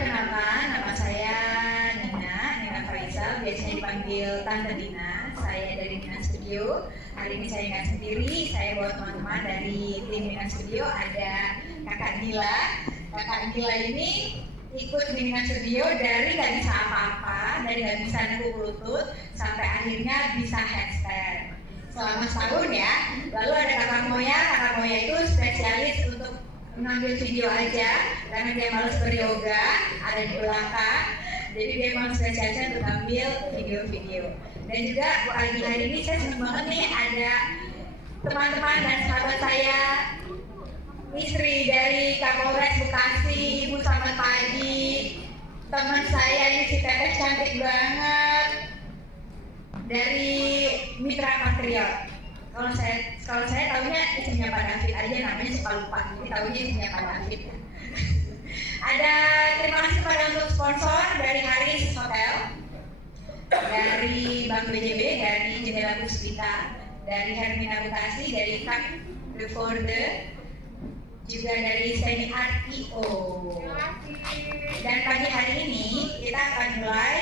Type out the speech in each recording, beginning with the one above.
perkenalkan, nama saya Nina Faisal, biasanya dipanggil Tante Nina. Saya dari Nina Studio. Hari ini saya nggak sendiri, saya bawa teman-teman dari tim Nina Studio. Ada Kakak Gila. Kakak Gila ini ikut di Nina Studio dari nggak bisa apa-apa, dari nggak bisa nunggu lutut, sampai akhirnya bisa handstand selama setahun ya. Lalu ada Kakak Moya itu spesialis untuk mengambil video aja, karena dia malas beryoga, ada di belakang, jadi dia mau spesialisnya untuk ambil video-video. Dan juga hari ini saya senang banget nih ada teman-teman dan sahabat saya, istri dari Kapolres Bekasi, Ibu selamat pagi. Teman saya ini si Teteh cantik banget dari Mitra Patriot. Kalau saya tahunya istrinya Pak David aja, namanya suka lupa, jadi tahunya istrinya Pak David. Ada terima kasih kepada untuk sponsor dari Haris Hotel, dari Bank BJB, dari Jendela Puspita, dari Hermina Bekasi, dari Kak The Forde, juga dari Seni Art IO. Dan pagi hari ini kita akan mulai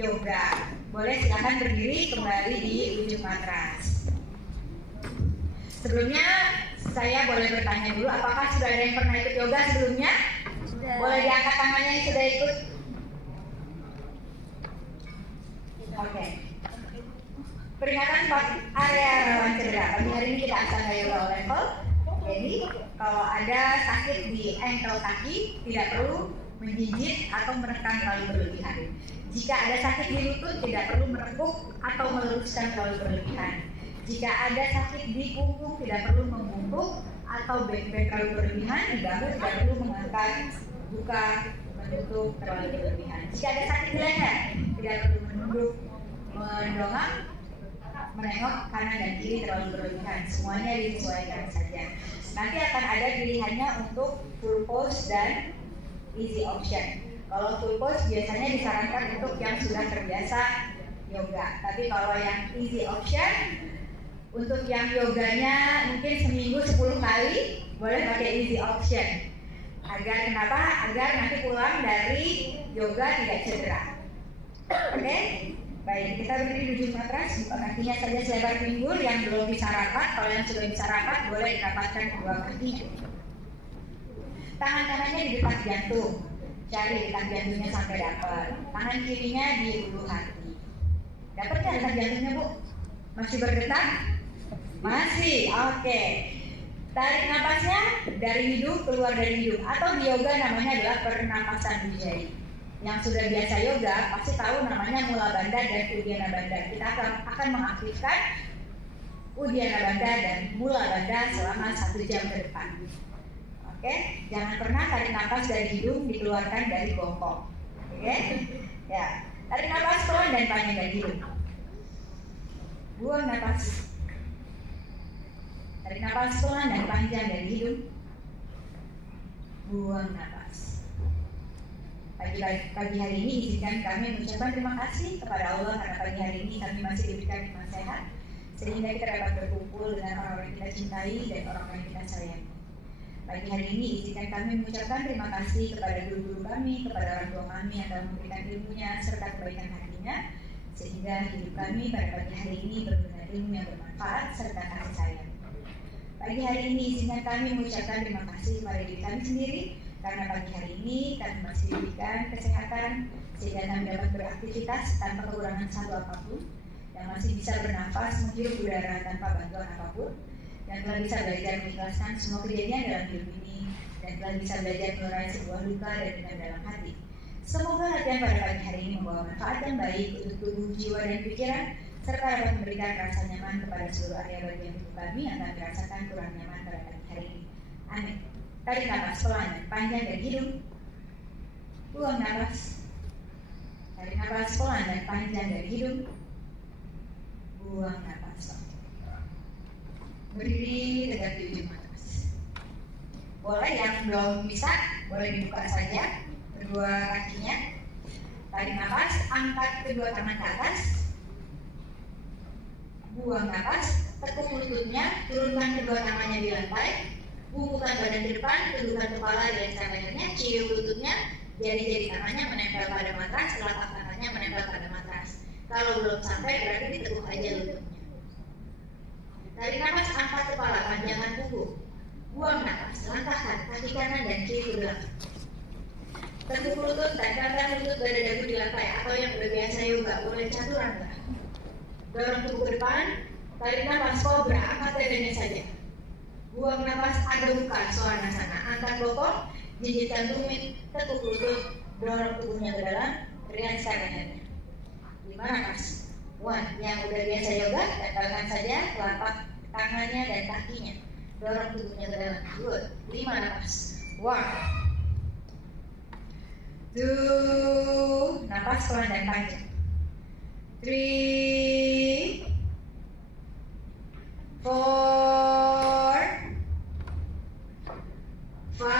yoga. Boleh silakan berdiri kembali di ujung matras. Sebelumnya saya boleh bertanya dulu, apakah sudah ada yang pernah ikut yoga sebelumnya? Sudah. Boleh diangkat tangannya yang sudah ikut? Oke. Peringatan area rawan cedera. Pagi hari ini kita akan yoga level. Jadi kalau ada sakit di ankle kaki, tidak perlu menggigit atau menekan terlalu berlebihan. Jika ada sakit di lutut, tidak perlu merekuk atau meluruskan terlalu berlebihan. Jika ada sakit di punggung, tidak perlu membungkuk atau bek-bek terlalu berlebihan. Di bahu tidak perlu mengangkat, buka, menutup terlalu berlebihan. Jika ada sakit di leher, tidak perlu menunduk, mendongak, menengok kanan dan kiri terlalu berlebihan. Semuanya disesuaikan saja. Nanti akan ada pilihannya untuk full pose dan easy option. Kalau full pose biasanya disarankan untuk yang sudah terbiasa yoga. Tapi kalau yang easy option, untuk yang yoganya mungkin seminggu 10 kali, boleh pakai easy option. Kenapa? Agar nanti pulang dari yoga tidak cedera. Oke? Baik, kita berdiri di ujung matras, buka kakinya saja selebar pinggul. Yang belum bisa rapat, kalau yang sudah bisa rapat, boleh dirapatkan kedua kakinya. Tangan kanannya di dekat jantung, cari dekat jantungnya sampai dapat. Tangan kirinya di ulu hati. Dapat nggak dekat jantungnya, Bu? Masih berdetak? Masih, oke. Tarik napasnya dari hidung, keluar dari hidung. Atau di yoga namanya adalah pernapasan Ujjayi. Yang sudah biasa yoga pasti tahu namanya Mula Bandha dan Uddiyana Bandha. Kita akan mengaktifkan Uddiyana Bandha dan Mula Bandha selama 1 jam ke depan. Oke, jangan pernah tarik napas dari hidung dikeluarkan dari bokong. Oke, ya, tarik napas pelan dan panjang dari hidung. Buang napas. Tarik napas pelan dan panjang dari hidung. Buang napas. Pagi hari ini izinkan kami mengucapkan terima kasih kepada Allah karena pagi hari ini kami masih diberikan iman sehat sehingga kita dapat berkumpul dengan orang-orang yang kita cintai dan orang-orang yang kita sayangi. Pagi hari ini izinkan kami mengucapkan terima kasih kepada guru-guru kami, kepada orang tua kami yang telah memberikan ilmunya serta kebaikan hatinya sehingga hidup kami pada pagi hari ini berguna ilmu yang bermanfaat serta kasih sayang. Pagi hari ini izinkan kami mengucapkan terima kasih kepada diri kami sendiri karena pagi hari ini kami masih diberikan kesehatan sehingga kami dapat beraktivitas tanpa kekurangan satu apapun, dan masih bisa bernafas menghirup udara tanpa bantuan apapun, dan telah bisa belajar mengikhlaskan semua kejadian dalam hidup ini, dan telah bisa belajar melurai sebuah luka dan dendam dalam hati. Semoga latihan pada pagi hari ini membawa manfaat yang baik untuk tubuh, jiwa, dan pikiran, serta dapat memberikan rasa nyaman kepada seluruh area bagian tubuh kami yang akan dirasakan kurang nyaman pada pagi hari ini. Amin. Tarik nafas pelan dan panjang dari hidung. Buang nafas. Tarik nafas pelan dan panjang dari hidung. Buang nafas. Berdiri tegak di ujung matras. Boleh yang belum bisa, boleh dibuka saja kedua kakinya. Tarik nafas, angkat kedua tangan ke atas. Buang nafas, tekuk lututnya, turunkan kedua tangannya di lantai. Bungkukan badan ke depan, tundukkan kepala dan lehernya, cium lututnya, jari-jari tangannya menempel pada matras, telapak tangannya menempel pada matras. Kalau belum sampai berarti ditekuk aja lututnya. Tarik nafas, angkat kepala, panjangkan punggung. Buang nafas, langkahkan kaki kanan dan kiri ke belakang. Tekuk lutut, tempelkan lutut pada dagu di lantai, atau yang udah biasa yoga, boleh chaturanga. Dorong tubuh ke depan, tarik nafas kobra, angkat dadanya saja. Buang nafas adho mukha svanasana, angkat bokong, gigitkan tumit, tekuk lutut, dorong tubuhnya ke dalam, rilekskan lehernya. 5 nafas. 1, yang udah biasa yoga, tempelkan saja telapak tangannya dan kakinya, dorong tubuhnya ke dalam. Good. 5 nafas. 1, 2, nafas pelan dan panjang. 3, 4, 5.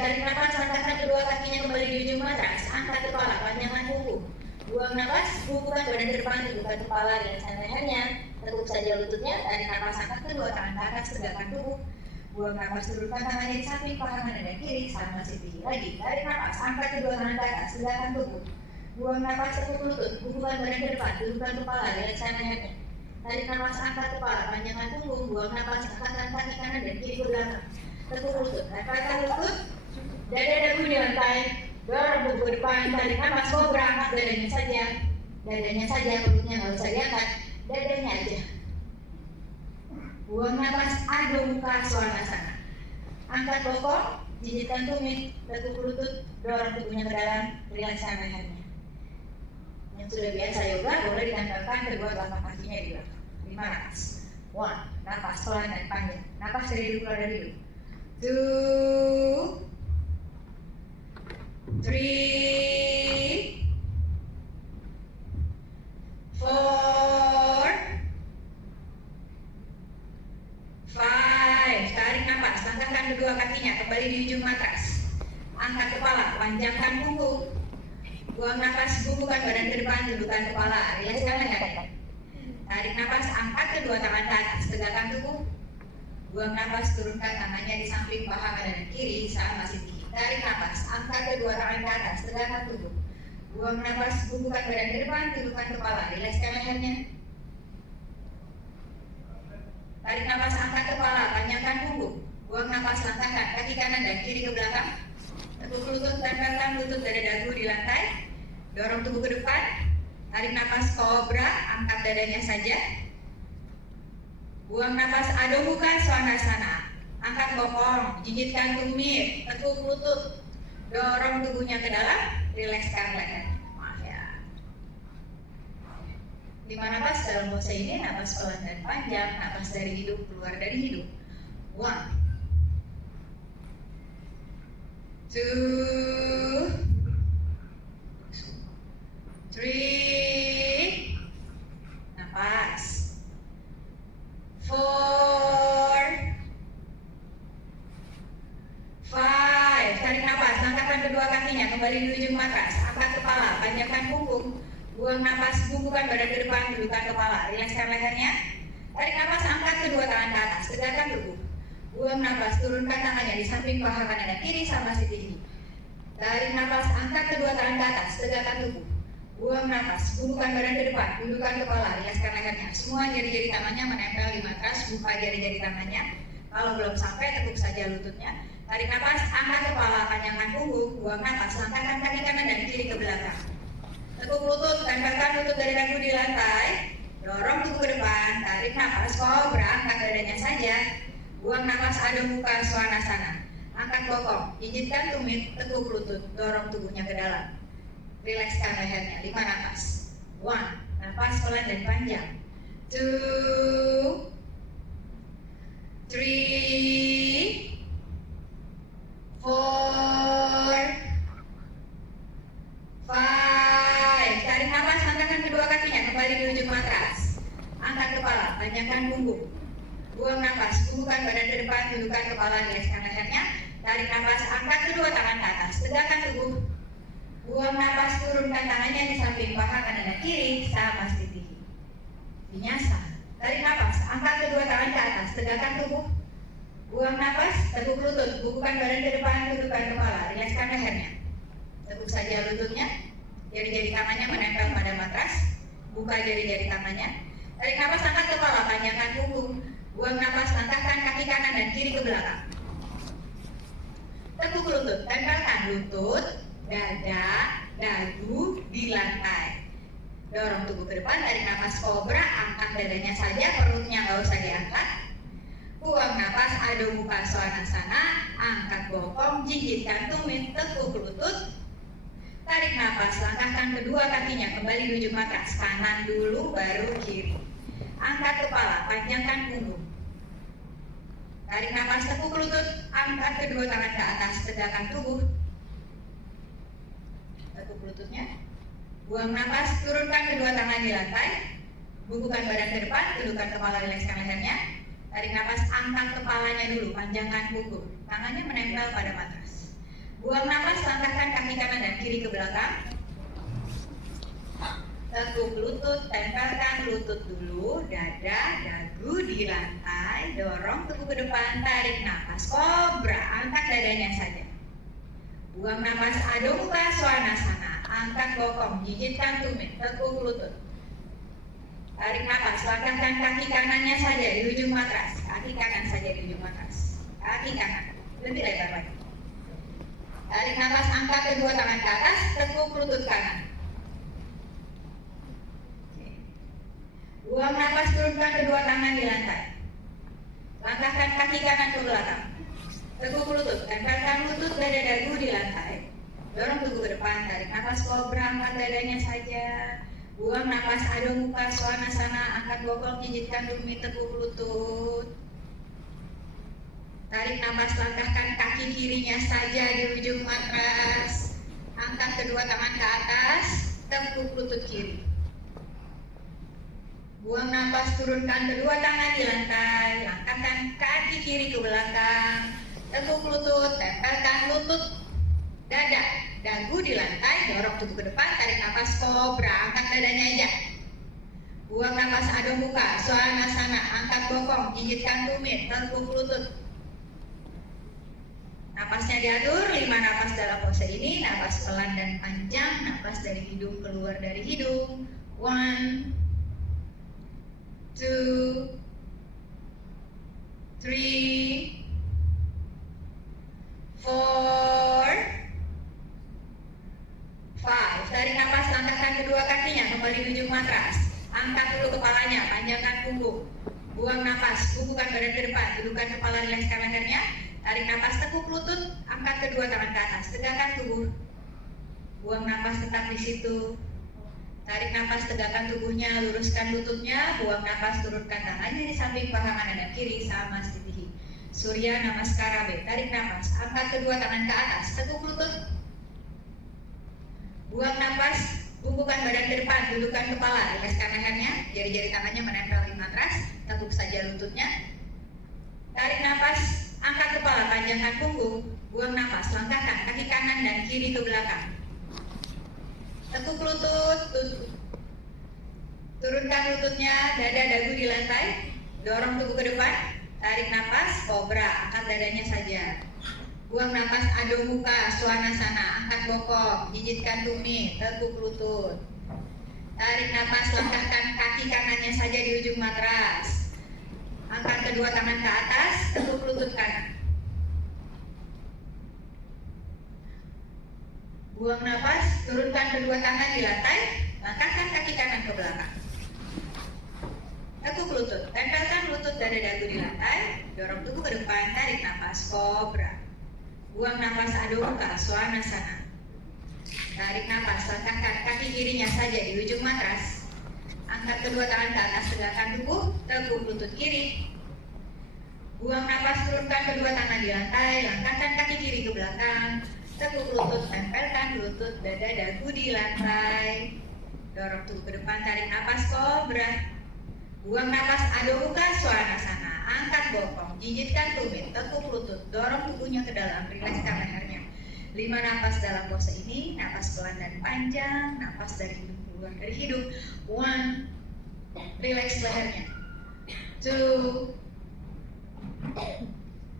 Tarik nafas, angkatkan kedua kakinya kembali di ujung matras. Angkat kepala, panjangkan punggung. Buang nafas, bukukan badan ke depan, tegukkan kepala dan lehernya. Tekuk saja lututnya. Tarik nafas, angkat kedua tangan ke atas, tegakkan tubuh. Buang nafas, turunkan tangannya di samping paha kanan dan kiri, sama sisi lagi. Tarik nafas, angkat kedua tangan ke atas, tegakkan tubuh. Buang nafas, tekuk lutut, bukukan badan ke depan, tegukkan kepala, rilekskan lehernya. Tarik nafas, angkat kepala, panjangkan punggung. Buang nafas, angkatkan kaki kanan dan kiri ke belakang. Tekuk lutut, tempelkan lutut, dada dagu di lantai, dorong tubuh ke depan. Tarik nafas, kobra, angkat dadanya saja, lututnya nggak usah diangkat, dadanya aja. Buang nafas, adho mukha svanasana. Angkat bokong, gigitkan tumit, tekuk lutut, dorong tubuhnya ke dalam, rilekskan lehernya. Yang sudah biasa yoga, boleh ditempelkan kedua telapak kakinya di belakang. 5 nafas. 1, nafas pelan dan panjang. Nafas dari dulu, keluar dari dulu. 2, 3, 4, 5. Tarik nafas, langkahkan kedua kakinya kembali di ujung matras. Angkat kepala, panjangkan punggung. Buang nafas, bubukan badan ke depan, dudukkan kepala, rilekskan leher. Tarik nafas, angkat kedua tangan ke atas, tegakkan tubuh. Buang nafas, turunkan tangannya di samping paha kanan dan kiri, sama masih tinggi. Tarik nafas, angkat kedua tangan ke atas, tegakkan tubuh. Buang nafas, bubukan badan ke depan, dudukkan kepala, rilekskan lehernya. Tarik nafas, angkat kepala, panjangkan punggung. Buang nafas, langkahkan kaki kanan dan kiri ke belakang. Tekuk lutut, tempelkan lutut dada dagu di lantai. Dorong tubuh ke depan. Tarik nafas kobra, angkat dadanya saja. Buang nafas adho mukha svanasana. Angkat bokong, gigitkan tumit, tekuk lutut, dorong tubuhnya ke dalam, rilekskan leher. Maaf ya. 5 nafas dalam pose ini, nafas pelan dan panjang, nafas dari hidung keluar dari hidung. 1, 2, 3, nafas. 4, 5. Tarik nafas, langkahkan kedua kakinya kembali di ujung matras. Angkat kepala, panjangkan punggung. Buang nafas, bubukan badan ke depan, dudukkan kepala, rilekskan lehernya. Tarik nafas, angkat kedua tangan ke atas, tegakkan tubuh. Buang nafas, turunkan tangannya di samping paha kanan dan kiri, sama masih tinggi. Tarik nafas, angkat kedua tangan ke atas, tegakkan tubuh. Buang nafas, bubukan badan ke depan, dudukkan kepala, rilekskan lehernya. Semua jari-jari tangannya menempel di matras, buka jari-jari tangannya. Kalau belum sampai, tekuk saja lututnya. Tarik nafas, angkat kepala, panjangkan punggung. Buang nafas, langkahkan kaki kanan dan kiri ke belakang. Tekuk lutut, tempelkan lutut dari dagu di lantai. Dorong tubuh ke depan, tarik nafas kobra, angkat dadanya saja. Buang nafas adho mukha svanasana. Angkat bokong, gigitkan tumit, tekuk lutut, dorong tubuhnya ke dalam. Rilekskan lehernya. 5 nafas. 1, nafas pelan dan panjang. 2, 3, 4, 5. Tarik nafas, angkatkan kedua kakinya kembali di ujung matras. Angkat kepala, panjangkan punggung. Buang nafas, bubukan badan ke depan, dudukkan kepala, rilekskan lehernya. Tarik nafas, angkat kedua tangan ke atas, tegakkan tubuh. Buang nafas, turunkan tangannya di samping paha kanan dan kiri, sama tinggi. Vinyasa. Tarik nafas, angkat kedua tangan ke atas, tegakkan tubuh. Buang nafas, tekuk lutut, bubukan badan ke depan, dudukkan kepala, rilekskan lehernya. saja lututnya, jari-jari tangannya menempel pada matras. Buka jari-jari tangannya. Tarik nafas, angkat kepala, panjangkan punggung. Buang nafas, langkahkan kaki kanan dan kiri ke belakang. Tekuk lutut, tempelkan lutut, dada, dagu di lantai. Dorong tubuh ke depan, tarik nafas kobra, angkat dadanya saja, perutnya nggak usah diangkat. Buang nafas, adho mukha svanasana, angkat bokong, gigitkan tumit, tekuk lutut. Tarik nafas, langkahkan kedua kakinya kembali di ujung matras, kanan dulu baru kiri. Angkat kepala, panjangkan punggung. Tarik nafas, tekuk lutut, angkat kedua tangan ke atas, tegakkan tubuh. Tekuk lututnya. Buang nafas, turunkan kedua tangan di lantai. Bubukan badan ke depan, dudukkan kepala, rilekskan lehernya. Tarik nafas, angkat kepalanya dulu, panjangkan punggung. Tangannya menempel pada matras. Buang nafas, langkahkan kaki kanan dan kiri ke belakang. Tekuk lutut, tempelkan lutut dulu, dada, dagu di lantai, dorong tubuh ke depan, tarik nafas kobra, angkat dadanya saja. Buang nafas, adho mukha svanasana, angkat bokong, gigitkan tumit, tekuk lutut. Tarik nafas, langkahkan kaki kanannya saja di ujung matras, kaki kanan saja di ujung matras, kaki kanan, lebih lebar lagi. Tarik nafas, angkat kedua tangan ke atas, tekuk lutut kanan. Buang nafas, turunkan kedua tangan di lantai. Langkahkan kaki kanan ke belakang. Tekuk lutut, tempelkan lutut, dada, dagu di lantai. Dorong tubuh ke depan, tarik nafas kobra, angkat dadanya saja. Buang nafas, adho mukha svanasana, angkat bokong, gigitkan tumit, tekuk lutut. Tarik nafas, langkahkan kaki kirinya saja di ujung matras. Angkat kedua tangan ke atas, tekuk lutut kiri. Buang nafas, turunkan kedua tangan di lantai. Langkahkan kaki kiri ke belakang. Tekuk lutut, tempelkan lutut, dada, dagu di lantai. Dorong tubuh ke depan, tarik nafas kobra, angkat dadanya aja. Buang nafas, adho mukha svanasana, angkat bokong, gigitkan tumit, tekuk lutut. Napasnya diatur, 5 napas dalam pose ini. Napas pelan dan panjang, napas dari hidung keluar dari hidung. 1, 2, 3, 4, 5. Tarik nafas, langkahkan kedua kakinya kembali di ujung matras. Angkat dulu kepalanya, panjangkan punggung. Buang nafas, bubukan badan ke depan, dudukkan kepala, rilekskan lehernya. Tarik nafas, tekuk lutut, angkat kedua tangan ke atas, tegakkan tubuh. Buang nafas, tetap di situ. Tarik nafas, tegakkan tubuhnya, luruskan lututnya. Buang nafas, turunkan tangannya di samping paha kanan dan kiri sama stitihi. Surya Namaskara B. Tarik nafas, angkat kedua tangan ke atas, tekuk lutut. Buang nafas, bubukan badan ke depan, dudukkan kepala, rilekskan lehernya. Jari-jari tangannya menempel di matras, tekuk saja lututnya. Tarik nafas, angkat kepala, panjangkan punggung. Buang nafas, langkahkan kaki kanan dan kiri ke belakang. Tekuk lutut, turunkan lututnya, dada, dagu di lantai. Dorong tubuh ke depan. Tarik nafas, kobra, angkat dadanya saja. Buang nafas, adho mukha svanasana, angkat bokong, gigitkan tumit, tekuk lutut. Tarik nafas, langkahkan kaki kanannya saja di ujung matras. Angkat kedua tangan ke atas, tekuk lutut kanan. Buang nafas, turunkan kedua tangan di lantai, langkahkan kaki kanan ke belakang. Tekuk lutut, tempelkan lutut, dada, dagu di lantai, dorong tubuh ke depan, tarik nafas, kobra. Buang nafas, adho mukha svanasana. Tarik nafas, langkahkan kaki kirinya saja di ujung matras. Angkat kedua tangan ke atas, tegakkan tubuh, tekuk lutut kiri. Buang nafas, turunkan kedua tangan di lantai, langkahkan kaki kiri ke belakang. Tekuk lutut, tempelkan lutut, dada, dagu di lantai. Dorong tubuh ke depan, tarik nafas, kobra. Buang nafas, adho mukha svanasana. Angkat bokong, gigitkan tumit, tekuk lutut, dorong tubuhnya ke dalam, rilekskan lehernya. 5 napas dalam pose ini, napas pelan dan panjang, napas dari hidung keluar dari hidung. 1, rileks lehernya. 2,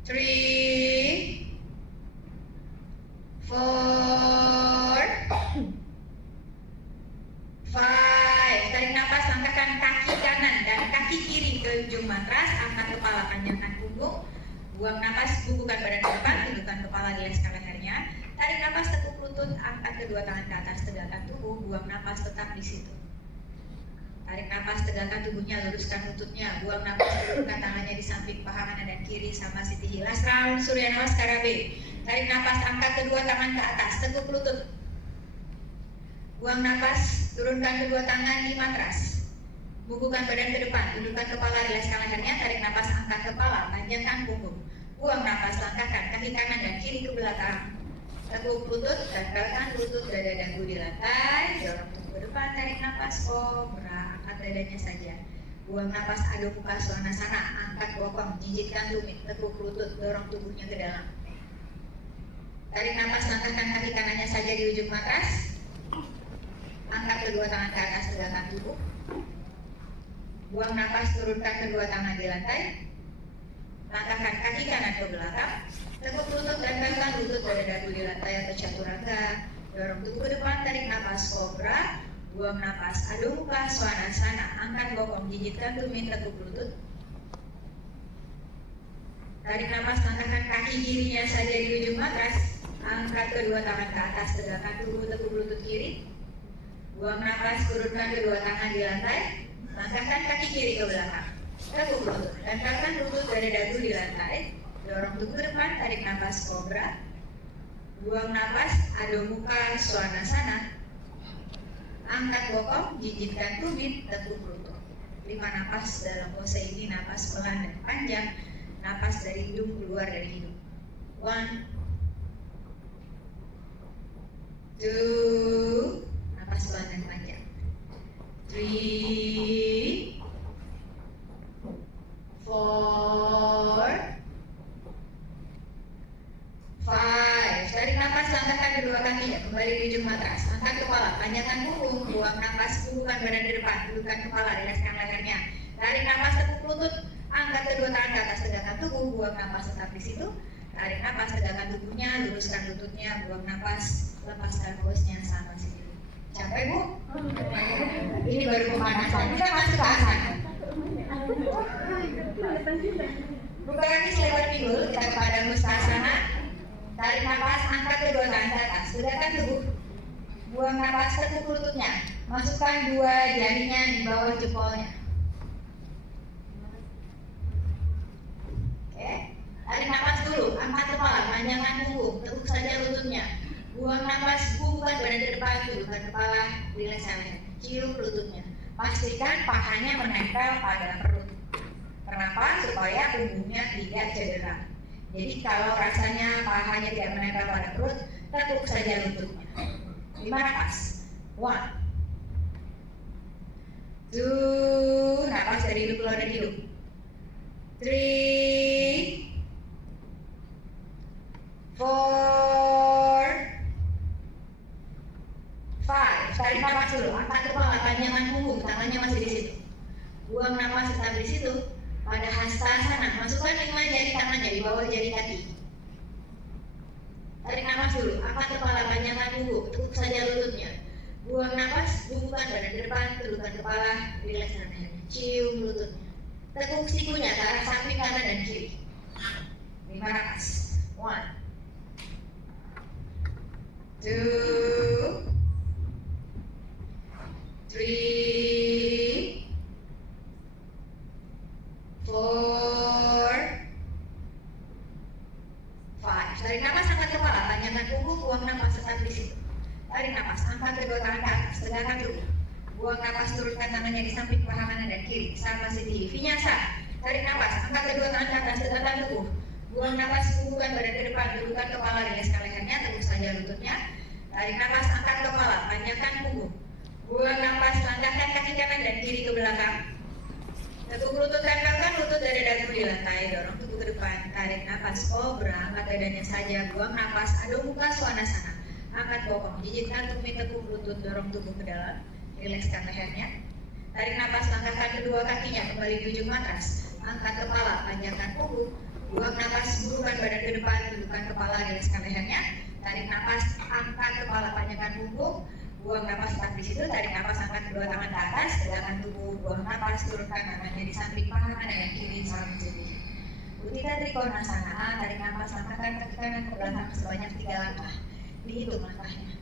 3, 4, Buang napas, bubukan badan ke depan, tundukkan kepala, rilekskan lehernya. Tarik napas, tekuk lutut, angkat kedua tangan ke atas, tegakkan tubuh, buang napas tetap di situ. Tarik napas, tegakkan tubuhnya, luruskan lututnya, buang napas, turunkan tangannya di samping paha kanan dan kiri sama Siti Hilasra, Surya Namaskara B. Tarik napas, angkat kedua tangan ke atas, tekuk lutut. Buang napas, turunkan kedua tangan di matras. Bubukan badan ke depan, tundukkan kepala, rilekskan lehernya, tarik napas, angkat kepala, panjangkan punggung. Buang napas, langkahkan kaki kanan dan kiri ke belakang. Tekuk lutut, tempelkan lutut, dada dagu di lantai, dorong tubuh ke depan, tarik napas, kobra, angkat dadanya saja. Buang napas, aduk muka, swanasana, angkat bokong, jijitkan tumit, tekuk lutut, dorong tubuhnya ke dalam. Tarik napas, langkahkan kaki kanannya saja di ujung matras. Angkat kedua tangan ke atas, tegakkan tubuh. Buang napas, turunkan kedua tangan di lantai. Langkahkan kaki kanan ke belakang. Tekuk lutut, tempelkan lutut, dada dagu di lantai atau chaturanga. Dorong tubuh ke depan, tarik napas, kobra. Buang napas, aduk muka, swanasana. Angkat bokong, jijitkan tumit, tekuk lutut. Tarik napas, langkahkan kaki kirinya saja di ujung matras. Angkat kedua tangan ke atas, tegakkan tubuh, tekuk lutut kiri. Buang napas, turunkan kedua tangan di lantai. Langkahkan kaki kiri ke belakang. Tekuk lutut, tempelkan lutut, dada dagu di lantai. Dorong tubuh ke depan, tarik napas, kobra. Buang napas, aduk muka, swanasana. Angkat bokong, jijitkan tumit, tekuk lutut. 5 napas dalam pose ini, napas pelan dan panjang. Napas dari hidung keluar dari hidung. 1, 2, napas pelan dan panjang. 3, 4, 5. Tarik napas, langkahkan kedua kakinya kembali di ujung matras. Angkat kepala, panjangkan punggung, buang napas, bubukan badan ke depan, tundukkan kepala, rilekskan lehernya. Tarik napas, tekuk lutut, angkat kedua tangan ke atas, tegakkan tubuh, buang napas tetap di situ. Tarik napas, tegakkan tubuhnya, luruskan lututnya, buang napas, lepaskan hostnya sama sini. Capek Bu? Ini baru pemanasan, kita masuk ke asana. Buka kaki selebar pinggul, kita kepada mustasana. Tarik napas, angkat kedua tangan ke atas, tegakkan tubuh. Buang napas, tekuk lututnya. Masukkan dua jarinya di bawah jempolnya. Oke. Tarik napas dulu, angkat kepala, panjangkan punggung, tekuk saja lututnya. Buang napas, bubukan badan ke depan, tundukkan kepala, rilekskan leher. Cium lututnya. Pastikan pahanya menempel pada perut. Kenapa? Supaya punggungnya tidak cedera. Jadi kalau rasanya pahanya tidak menempel pada perut, tekuk saja lututnya. 5 napas. 1, 2, napas dari hidung keluar dari hidung. 3, 4, 5. Tarik napas dulu, angkat kepala, panjangkan punggung, tangannya masih di situ. Buang napas tetap di situ. Pada hastasana, masukkan 5 jari tangannya di bawah jari kaki. Tarik napas dulu, angkat kepala, panjangkan punggung, tekuk saja lututnya. Buang napas, bubukan badan ke depan, tundukkan kepala, rilekskan leher. Cium lututnya. Tekuk sikunya ke arah samping kanan dan kiri. 5 napas. 1, 2, 3, 4, 5. Tarik napas, angkat kepala, panjangkan punggung, buang napas tetap di situ. Tarik napas, angkat kedua tangan ke atas, tegakkan tubuh. Buang napas, turunkan tangannya di samping paha kanan dan kiri, sama Siti Vinyasa. Tarik napas, angkat kedua tangan ke atas, tegakkan tubuh. Buang napas, bubukan badan ke depan, tundukkan kepala, rilekskan lehernya, tekuk saja lututnya. Tarik napas, angkat kepala, panjangkan punggung. Buang napas, langkahkan kaki kanan dan kiri ke belakang. Tekuk lutut, tempelkan lutut, dada dagu di lantai, dorong tubuh ke depan. Tarik napas, kobra, angkat dadanya saja. Buang napas, aduk muka, swanasana. Angkat bokong, jijitkan tumit, tekuk lutut, dorong tubuh ke dalam. Rilekskan lehernya. Tarik napas, langkahkan kedua kakinya kembali di ujung matras. Angkat kepala, panjangkan punggung. Buang napas, bubukan badan ke depan, tundukkan kepala, rilekskan lehernya. Tarik napas, angkat kepala, panjangkan punggung. Buang napas tetap di situ. Tarik napas, angkat kedua tangan ke atas, tegakkan tubuh. Buang napas, turunkan tangannya di samping paha kanan dan kiri, salam jadi. Uttita Trikonasana, tarik nafas, angkatkan kaki kanan ke belakang sebanyak 3 langkah. Dihitung langkahnya.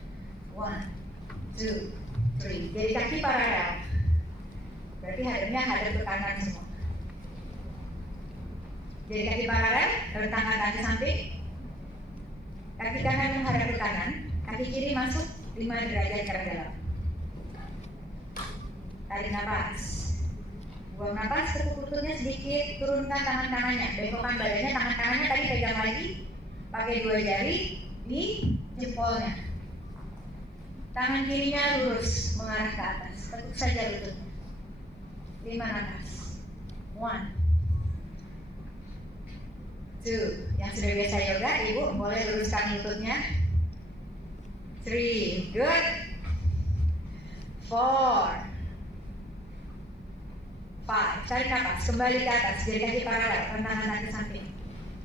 1, 2, 3. Jadi kaki paralel. Berarti hadapnya hadap ke kanan semua. Jadi kaki paralel, rentangkan kaki samping. Kaki kanan menghadap ke kanan, kaki kiri masuk 5 derajat ke dalam. Tarik nafas. Buang nafas, tekuk lututnya sedikit, turunkan tangan kanannya, bengkokkan badannya, tangan kanannya tadi pegang lagi, pakai 2 jari di jempolnya. Tangan kirinya lurus mengarah ke atas, tekuk saja lututnya. 5 nafas. 1, 2. Yang sudah biasa yoga, ibu boleh luruskan lututnya. 3, good. 4, 5. Tarik nafas, kembali ke atas, jari kaki paralel, rentangkan ke samping.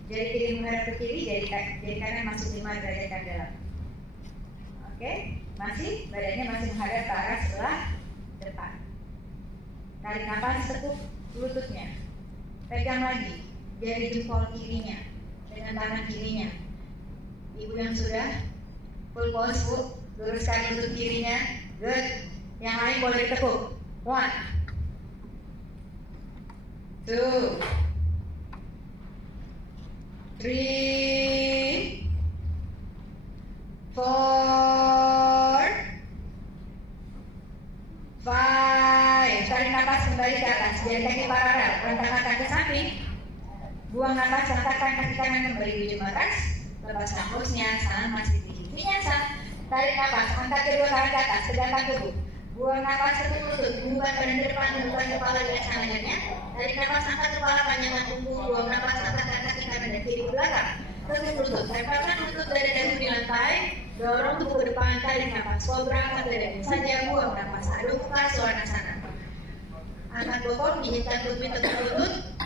Jari kiri menghadap ke kiri, jari kanan masuk 5 derajat ke dalam. Oke, masih badannya masih menghadap ke arah sebelah depan. Tarik nafas, tekuk lututnya. Pegang lagi jari jempol kirinya dengan tangan kirinya. Ibu yang sudah full pose, Bu, luruskan lutut kirinya. Good. Yang lain boleh ditekuk. 1, 2, 3, 4, 5. Tarik nafas kembali ke atas, jari kaki paralel, rentangkan kaki samping. Buang nafas, angkatkan kaki kanan kembali di ujung atas. Lepaskan pose-nya, sama sedikit. Vinyasa. Tarik nafas, angkat kedua tangan ke atas, tegakkan tubuh. Buang nafas, tekuk lutut, bukan badan ke depan, bukan kepala di atas lehernya. Tarik nafas, angkat kepala, panjangkan punggung. Buang nafas, angkatkan kaki kanan dan kiri ke belakang. Tekuk lutut, tempelkan lutut dada dagu di lantai. Dorong tubuh ke depan, tarik nafas. Kobra angkat dada, saja buang nafas. Adho Mukha Svanasana. Angkat bokong, gigitkan tumit tekuk lutut.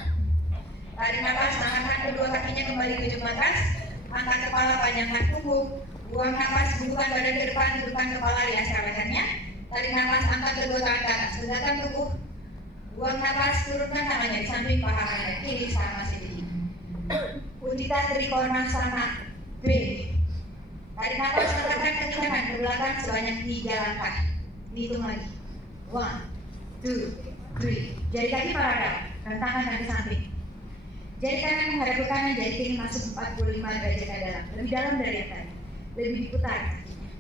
Tarik nafas, angkatkan kedua kakinya kembali ke ujung atas. Angkat kepala, panjangkan punggung. Buang nafas, bukan badan ke depan, bukan kepala di atas lehernya. Tarik nafas, angkat kedua tangan ke atas, tegakkan tubuh. Buang nafas, turunkan tangannya di samping paha kanan kiri sama sedikit. Uttita Trikonasana B. Tarik nafas, angkatkan kaki kanan ke belakang sebanyak 3 langkah. Hitung lagi. 1, 2, 3. Jari kaki paralel, rentangkan kaki samping. Jari kanan menghadap ke kanan, jari kiri masuk 45 derajat ke dalam. Lebih dalam dari yang tadi. Lebih diputar kakinya.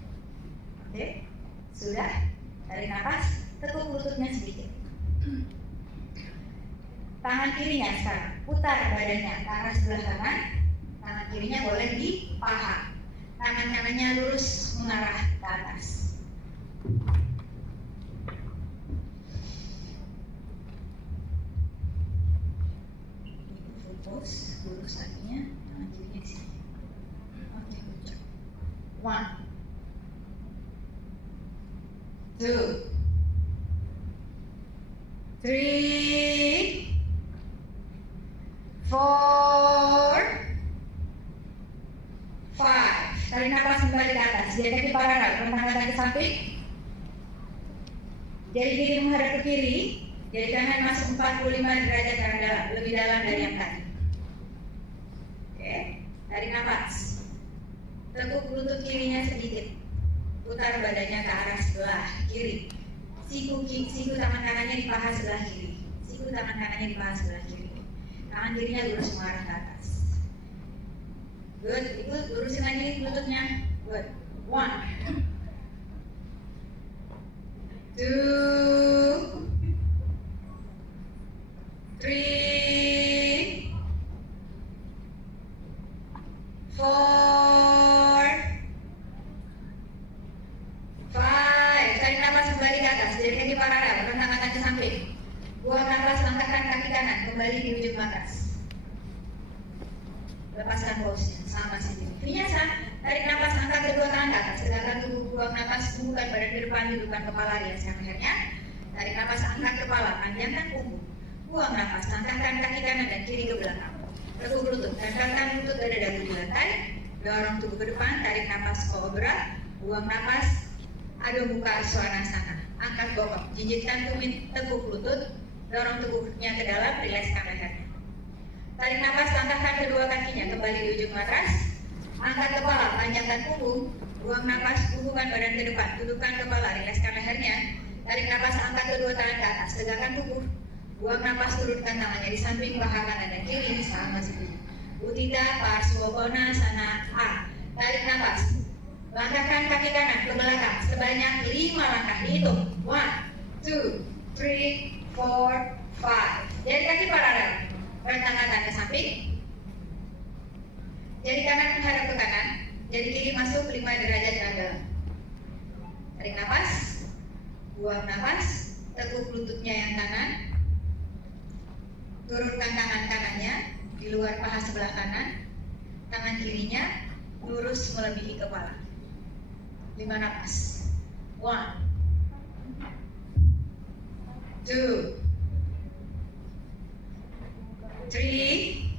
Oke, sudah. Tarik nafas, tekuk lututnya sedikit. Tangan kirinya sekarang, putar badannya ke arah sebelah kanan. Tangan kirinya boleh di paha. Tangan kanannya lurus mengarah ke atas. Full pose, lurus kakinya, tangan kirinya di sini. Oke, good job. 1, 2, 3, 4, 5. Tarik nafas kembali ke atas. Jari kaki paralel, rentangkan kaki samping. Jari kiri menghadap ke kiri. Jari kanan masuk 45 derajat ke dalam, lebih dalam dari yang tadi. Oke, tarik nafas. Tekuk lutut kirinya sedikit. Putar badannya ke arah sebelah kiri. Siku tangan kanannya di paha sebelah kiri. Siku tangan kanannya di paha sebelah kiri. Tangan kirinya lurus mengarah ke atas. Good, ikut lurusin lagi lututnya. Good. 1, 2, 3, 4, 5. Tarik nafas kembali ke atas, jari kaki paralel, rentangkan kaki samping. Buang nafas, angkatkan kaki kanan, kembali di ujung atas. Lepaskan pose-nya, sama sedikit. Vinyasa, tarik nafas, angkat kedua tangan ke atas, tegakkan tubuh. Buang nafas, bukan badan ke depan, dudukan kepala di atas lehernya. Tarik nafas, angkat kepala, panjangkan punggung. Buang nafas, angkatkan kaki kanan dan kiri ke belakang. Tekuk lutut, tempelkan lutut dada dagu di lantai. Dorong tubuh ke depan, tarik nafas kobra. Buang nafas, Adho Mukha Svanasana. Angkat bokong, jinjitkan tumit, tekuk lutut. Dorong tubuhnya ke dalam, rilekskan lehernya. Tarik nafas, langkahkan kedua kakinya kembali di ujung matras. Angkat kepala, panjangkan punggung. Buang nafas, hubungkan badan ke depan. Dudukkan kepala, rilekskan lehernya. Tarik nafas, angkat kedua tangan ke atas, tegakkan tubuh. Buang nafas, turunkan tangannya di samping paha kanan dan kiri sama seperti Utthita Parsvakonasana A. Tarik nafas. Langkahkan kaki kanan ke belakang sebanyak 5 langkah. Dihitung. 1, 2, 3, 4, 5. Jari kaki paralel. Rentangkan tangan ke samping. Jari kanan menghadap ke kanan. Jari kiri masuk 5 derajat ke dalam. Tarik nafas. Buang nafas. Tekuk lututnya yang kanan. Turunkan tangan kanannya di luar paha sebelah kanan. Tangan kirinya lurus melebihi kepala. 5 nafas. 1, 2, 3,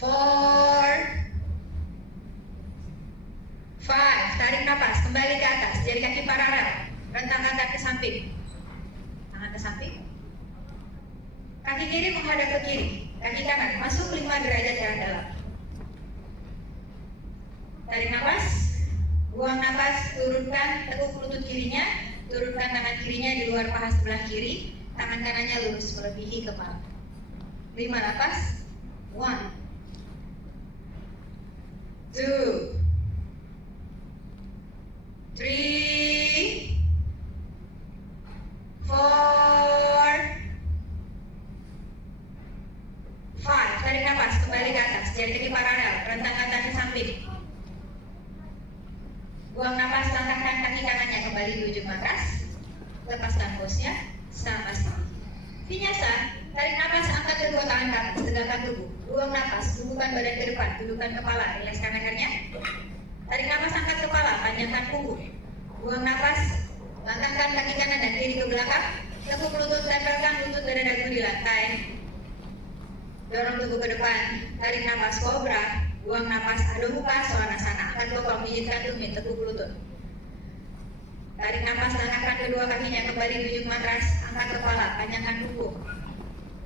4, 5. Tarik nafas, kembali ke atas. Jari kaki paralel. Rentangkan tangan ke samping. Tangan ke samping. Kaki kiri menghadap ke kiri. Kaki kanan masuk 5 derajat ke dalam. Tarik nafas. Buang nafas, turunkan tekuk lutut kirinya. Turunkan tangan kirinya di luar paha sebelah kiri. Tangan kanannya lurus melebihi kepala. 5 nafas. 1, 2, 3, 4, 5. Tarik nafas, kembali ke atas. Jari kaki paralel, rentangkan tangan ke samping. Buang nafas, langkahkan kaki kanannya kembali di ujung matras. Lepaskan bosnya, sama sekali. Vinyasa, tarik nafas, angkat kedua tangan ke atas, tegakkan tubuh. Buang nafas, hubungkan badan ke depan, dudukkan kepala, rilekskan lehernya. Tarik nafas, angkat kepala, panjangkan punggung. Buang nafas, langkahkan kaki kanan dan kiri ke belakang. Tekuk lutut, tempelkan lutut dada dagu di lantai. Dorong tubuh ke depan, tarik nafas kobra. Buang nafas Adho Mukha Svanasana. Angkat bokong, pijitkan tumit, tekuk lutut. Tarik nafas, langkahkan kedua kakinya kembali di ujung matras. Angkat kepala, panjangkan punggung.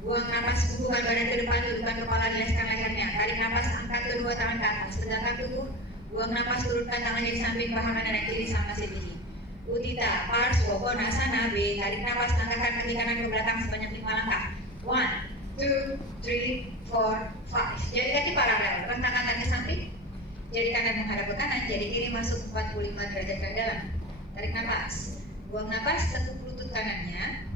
Buang nafas, hubungkan badan ke depan, dudukkan kepala, rilekskan lehernya. Tarik nafas, angkat kedua tangan ke atas, tegakkan tubuh. Buang nafas, turunkan tangannya di samping paha kanan dan kiri sama seperti Utthita Parsvakonasana B. Tarik nafas, langkahkan kaki kanan ke belakang sebanyak 5 langkah. 1, 2, 3, 4, 5. Jari kaki paralel, rentangkan tangan ke samping. Jari kanan menghadap ke kanan, jari kiri masuk 45 derajat ke dalam. Tarik nafas. Buang nafas, tekuk lutut kanannya.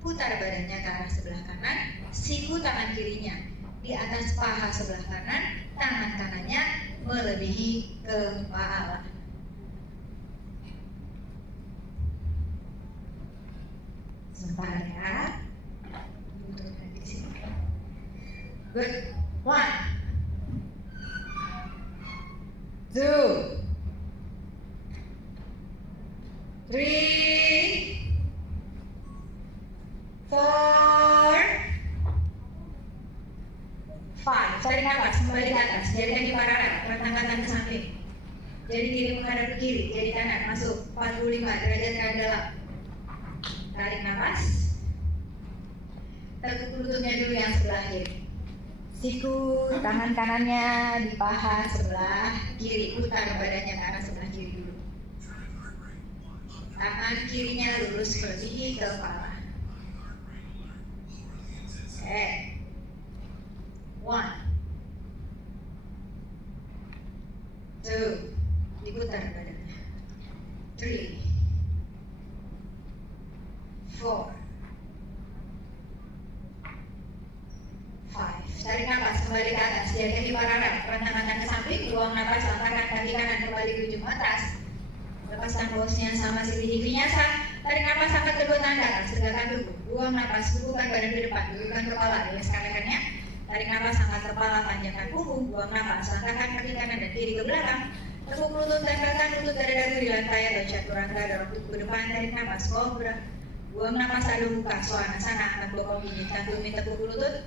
Putar badannya ke arah sebelah kanan. Siku tangan kirinya di atas paha sebelah kanan. Tangan kanannya melebihi kepala. Sebentar ya. Good. 1, 2, 3, 4, 5. Tarik nafas, kembali ke atas. Jari kaki paralel, rentangkan tangan ke samping. Jari kiri menghadap ke kiri, jari kanan masuk 45 derajat ke dalam. Tarik nafas. Tekuk lututnya dulu yang sebelah kiri. Siku tangan kanannya di paha sebelah kiri. Putar badannya ke arah sebelah kiri dulu. Tangan kirinya lurus melebihi kepala. 1, 2, diputar badannya. 3, 4, 5. Tarik nafas, kembali ke atas. Jari kaki paralel, rentangkan tangan ke samping. Buang nafas, langkahkan kaki kanan kembali ke ujung matras. Lepaskan bosnya sama seperti vinyasa. Tarik nafas, angkat kedua tangan ke atas, tegakkan tubuh. Buang nafas, hubungkan badan ke depan, dudukkan kepala, rilekskan lehernya. Tarik nafas, angkat kepala, panjangkan punggung. Buang nafas, langkahkan kaki kanan dan kiri ke belakang. Tekuk lutut, tempelkan lutut dada dagu di lantai atau chaturanga. Dorong tubuh ke depan, tarik nafas kobra. Buang nafas Adho Mukha Svanasana. Angkat bokong, pijitkan tumit, tekuk lutut.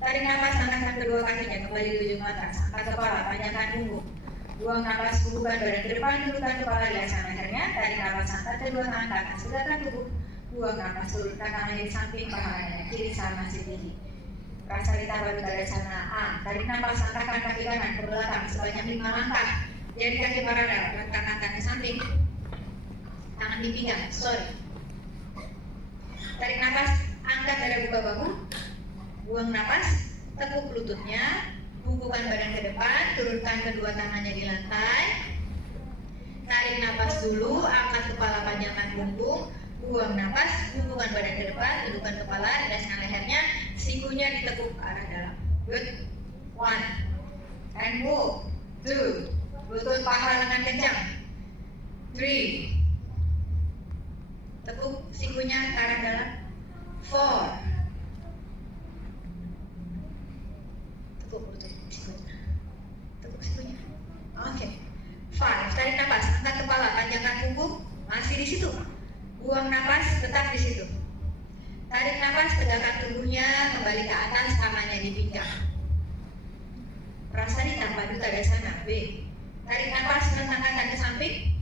Tarik nafas, langkahkan kedua kakinya kembali di ujung matras. Angkat kepala, panjangkan punggung. Buang nafas, hubungkan badan ke depan, dudukkan kepala di atas lehernya. Tarik nafas, angkat kedua tangan ke atas, tegakkan tubuh. Buang nafas, turunkan tangannya di samping paha kanan dan kiri sama seperti Prasarita balik dari sana. A. Tarik nafas, angkatkan kaki kanan ke belakang sebanyak 5 langkah. Jadi kaki paralel, letakkan kaki samping. Tangan di pinggang, sorry. Tarik nafas, angkat dada buka bahu. Buang nafas, tekuk lututnya. Bungkukan badan ke depan, turunkan kedua tangannya di lantai. Tarik nafas dulu, angkat kepala, panjangkan punggung. Buang nafas, bungkukan badan ke depan, tundukkan kepala, ringaskan lehernya, sikunya ditekuk ke arah dalam. Good. 1. And move. 2. Lutut paha lengan kencang. 3. Tekuk sikunya ke arah dalam. 4. Tekuk lutut sikunya. Tekuk sikunya. Oke. 5. Tarik nafas, angkat kepala, panjangkan punggung. Masih di situ. Buang nafas, tetap di situ. Tarik nafas, tegakkan tubuhnya, kembali ke atas, tangannya di pinggang. Prasarita Bali Tadasana. B. Tarik nafas, rentangkan kaki samping.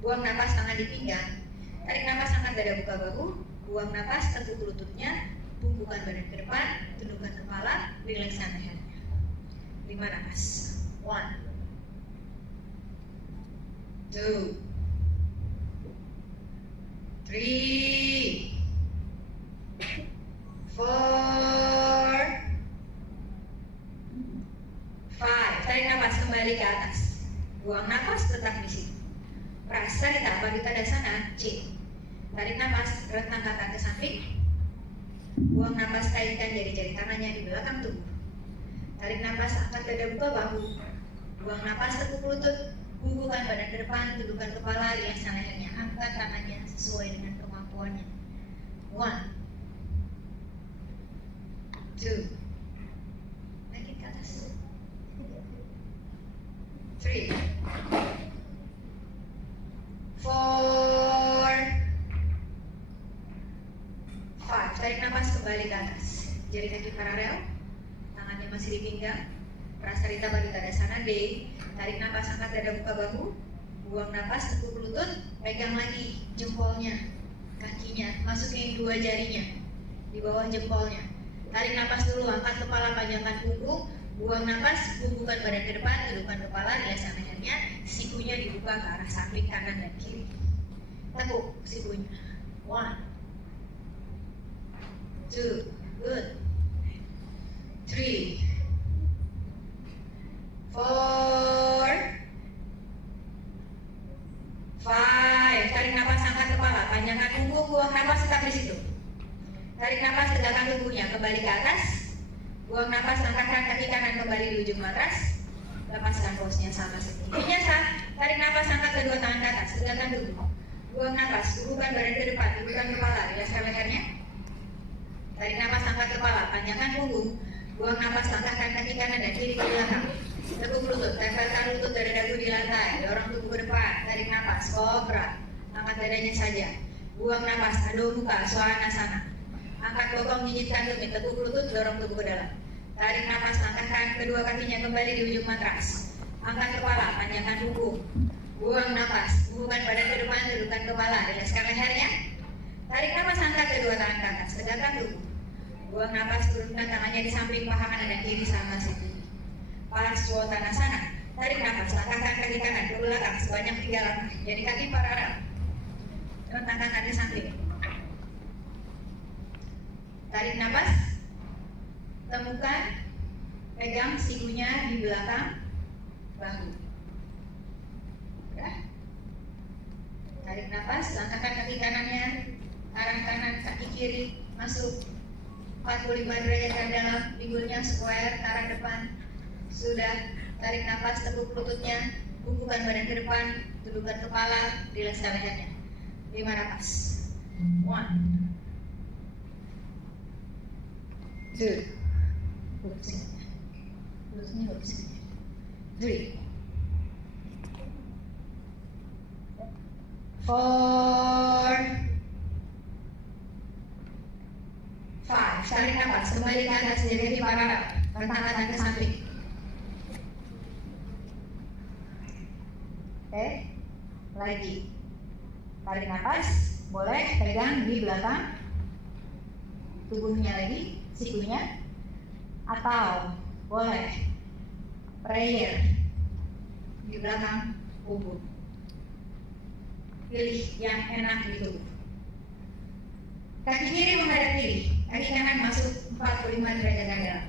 Buang nafas, tangan di pinggang. Tarik nafas, angkat dada buka bahu. Buang nafas, tekuk lututnya, bungkukan badan ke depan, tundukkan kepala, rilekskan lehernya. 5 nafas. 1. 2. 3. 4. 5. Tarik nafas, kembali ke atas. Buang nafas, tetap di situ. Prasarita Bali Tadasana. C. Tarik nafas, rentangkan kaki samping. Buang nafas, kaitkan jari-jari tangannya di belakang tubuh. Tarik nafas, angkat dada buka bahu. Buang nafas, tekuk lutut. Bungkukan badan ke depan, tundukkan kepala, rilekskan lehernya, angkat tangannya sesuai dengan kemampuannya. 1. 2. Naikin ke atas. 3. 4. 5. Tarik nafas, kembali ke atas. Jari kaki paralel, tangannya masih di pinggang. Prasarita Bali Tadasana. D. Tarik nafas, angkat dada buka bahu. Buang nafas, tekuk lutut, pegang lagi jempolnya, kakinya, masukin 2 jarinya di bawah jempolnya. Tarik nafas dulu, angkat kepala, panjangkan punggung. Buang nafas, bungkukan badan ke depan, tundukkan kepala, rilekskan lehernya, sikunya dibuka ke arah samping kanan dan kiri. Tekuk sikunya. 1. 2. Good. 3. 4. 5. Tarik nafas, angkat kepala, panjangkan punggung, buang nafas, tetap di situ. Tarik nafas, tegakkan tubuhnya, kembali ke atas. Buang nafas, angkatkan kaki kanan kembali di ujung matras. Lepaskan posnya sama seperti biasa. Tarik nafas, angkat kedua tangan ke atas, tegakkan tubuh. Buang nafas, bungkukan badan ke depan, tundukkan kepala, rilekskan lehernya. Tarik nafas, angkat kepala, panjangkan punggung. Buang nafas, angkatkan kaki kanan dan kiri ke belakang. Tekuk lutut, tempelkan lutut dari dagu di lantai, dorong tubuh ke depan. Tarik nafas, kobra, angkat dadanya saja. Buang nafas, ado muka, swanasana. Angkat bokong, gigitkan tumit, tekuk lutut, dorong tubuh ke dalam. Tarik nafas, angkatkan kedua kakinya kembali di ujung matras. Angkat kepala, panjangkan punggung. Buang nafas, bungkukan badan ke depan, tundukkan kepala, rilekskan lehernya. Tarik nafas, angkat kedua tangan ke atas, tegakkan tubuh. Buang nafas, turunkan tangannya di samping paha kanan dan kiri sama seperti Parswotanasana. Tarik nafas, langkahkan kaki kanan ke belakang sebanyak 3 langkah. Jadi kaki paralel. Rentangkan kaki samping. Tarik nafas, temukan, pegang sikunya di belakang bahu. Udah. Tarik nafas, langkahkan kaki kanannya, arah kanan, kaki kiri, masuk 45 derajat ke dalam, pinggulnya square ke arah depan. Sudah. Tarik nafas, tekuk lututnya, bungkukan badan ke depan, tundukkan kepala, rilekskan lehernya. 5 nafas. 1. 2. Lututnya lurus. 3. 4. 5. Tarik nafas, kembali ke atas, jadi paralel, rentangkan ke samping. Oke, lagi. Tarik nafas, boleh pegang di belakang tubuhnya lagi, sikunya. Atau boleh prayer di belakang punggung. Pilih yang enak gitu. Kaki kiri menghadap kiri, kaki kanan masuk 45 derajat ke dalam.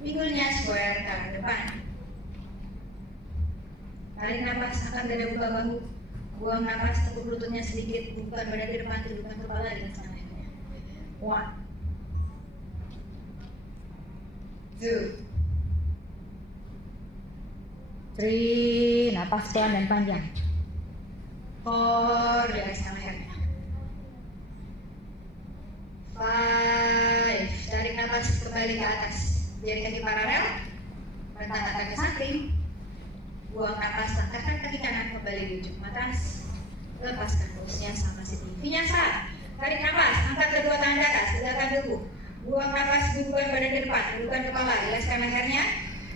Pinggulnya square ke arah depan. Tarik nafas, angkat dada, buka bahu. Buang nafas, tekuk lututnya sedikit, bukan badan ke depan, tundukkan kepala dengan santai. 1, 2, 3, nafas pelan dan panjang. 4, relakskan lehernya. 5, tarik nafas kembali ke atas. Jari kaki paralel, rentangkan ke samping. Buang nafas, langkahkan kaki kanan kembali di ujung matras. Lepaskan kurusnya sama si Vinyasa. Tarik nafas, angkat kedua tangan ke atas, tegakkan tubuh. Buang nafas, bukan badan ke depan, bukan kepala, rilaskan lehernya.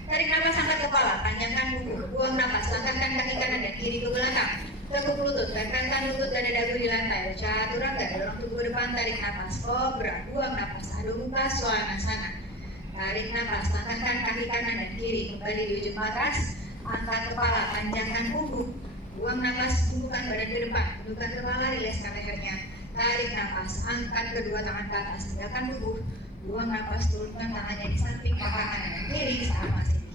Tarik nafas, angkat kepala, panjangkan buku. Buang nafas, langkahkan kaki kanan dan kiri ke belakang. Tekuk lutut, tekankan lutut dan dagu di lantai. Chaturanga, dorong tubuh ke depan, tarik nafas. Kobra, buang nafas, adu muka, swanasana. Tarik nafas, langkahkan kaki kanan dan kiri kembali di ujung matras. Angkat kepala, panjangkan punggung. Buang nafas, bukan badan ke depan, tundukkan kepala, rilaskan lehernya. Tarik nafas, angkat kedua tangan ke atas, tegakkan tubuh. Buang nafas, turunkan tangannya di samping kanan dan kiri sama sini.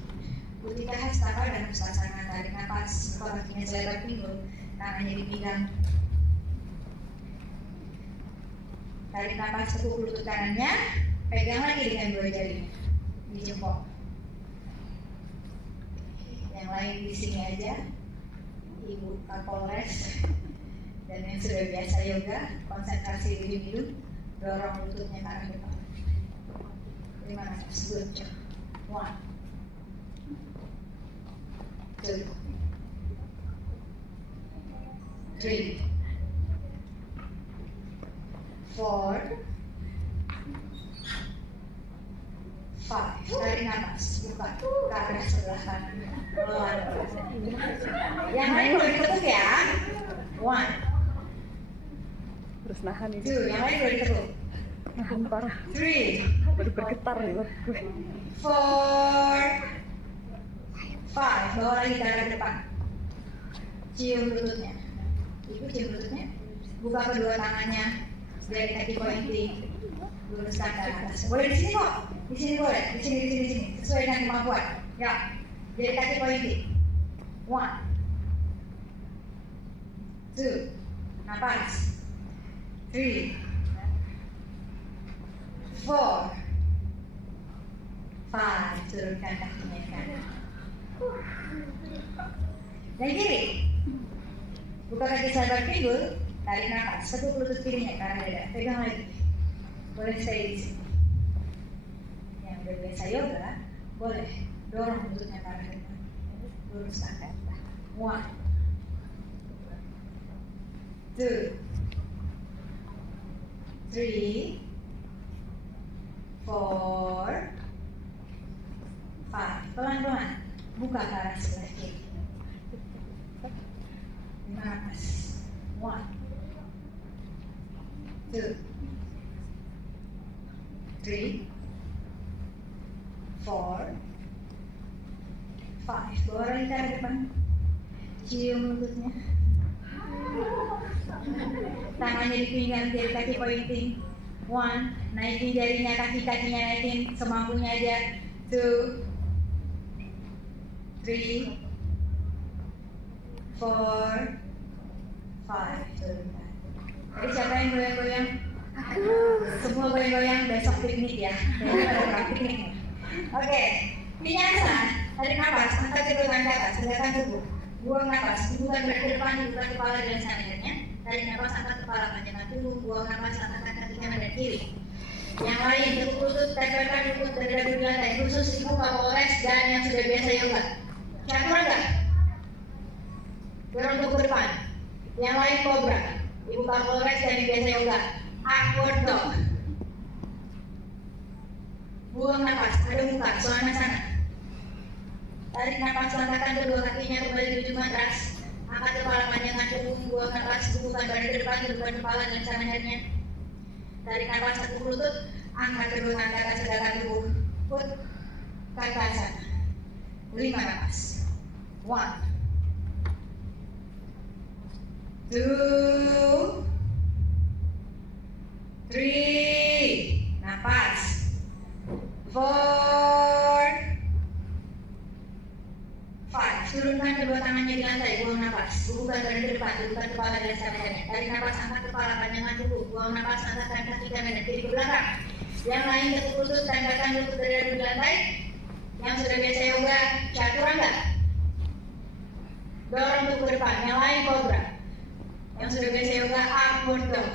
Butika hastaka dan ustasana. Tarik nafas, kepala kakinya selebar pinggul, tangannya dipinggang. Tarik nafas, tekuk lutut kanannya, pegang lagi dengan dua jarinya di jempol. Yang lain di sini aja, Ibu Kapolres dan yang sudah biasa yoga, konsentrasi di hidung, dorong lututnya ke arah depan. 5 nafas, good job. 1, 2, 3, 4, 5. Tarik nafas, buka ke arah sebelah kanan. Yang lain boleh diketuk ya. 1, Terus nahan ini. 2, yang lain boleh diketuk. Nahan parah. 3, Baru bergetar nih gue. 4, 5. Bawa lagi ke arah depan. Cium lututnya. Ibu cium lututnya. Buka kedua tangannya. Dari kaki pointing. Luruskan ke atas. Boleh di sini kok. Di sini boleh. Di sini. Sesuai dengan kemampuan. Ya. Dari kaki pointing. 1, 2. Nafas. 3, 4, 5. Turunkan kakinya ke kanan. Dan kiri. Buka kaki selebar pinggul. Tarik nafas. Tekuk lutut kirinya ke arah dada. Pegang lagi. Boleh stay di sini. Yang udah biasa yoga, boleh dorong lututnya ke arah depan. Luruskan ke atas. 1, 2, 3, 4, 5. Pelan-pelan. Buka ke arah sebelah kiri. 5 nafas. 1, 2, 3, 4, 5. Bawa lagi ke arah depan. Cium lututnya. Tangannya di pinggang, jari kaki pointing. 1, naikin jarinya, kaki-kakinya naikin semampunya aja. 2, 3, 4, 5. Turunkan. Tadi siapa yang goyang-goyang? Semua goyang-goyang, besok piknik ya. Piknik. Oke, Vinyasa. Tarik nafas, angkat kedua tangan ke atas, tegakkan tubuh. Buang nafas, bukan berat ke depan, bukan kepala dan sananya. Tarik nafas, angkat kepala, panjangkan tubuh. Buang nafas, angkat kaki kanan dan kiri. Yang lain, tekuk lutut, tempelkan lutut dari dagu di lantai. Khusus Ibu Kapolres dan yang sudah biasa yoga. Chaturanga. Dorong tubuh ke depan. Yang lain kobra. Ibu Kapolres dan yang biasa yoga. Upward dog. Buang nafas, ada muka, swanasana. Tarik nafas, langkahkan kedua kakinya kembali di ujung matras. Angkat kepala, panjangkan punggung. Buang nafas, bukan badan ke depan, tundukkan kepala dan sana lehernya. Tarik nafas, tekuk lutut. Angkat kedua tangan ke atas, tegakkan tubuh. Put kaki sana. 5 napas. 1, 2, 3, napas. 4, 5. Turunkan kedua tangannya di lantai, buang napas. Bubukan badan ke depan, bubukan kepala dan sananya. Tarik napas, angkat kepala, panjangkan tubuh. Buang napas, angkatkan kaki kanan dan kiri ke belakang. Yang lain tekuk lutut, tempelkan lutut dari di lantai. Yang sudah biasa yoga, chaturanga. Dorong tubuh ke depan. Yang lain cobra. Yang sudah biasa yoga, upward dog.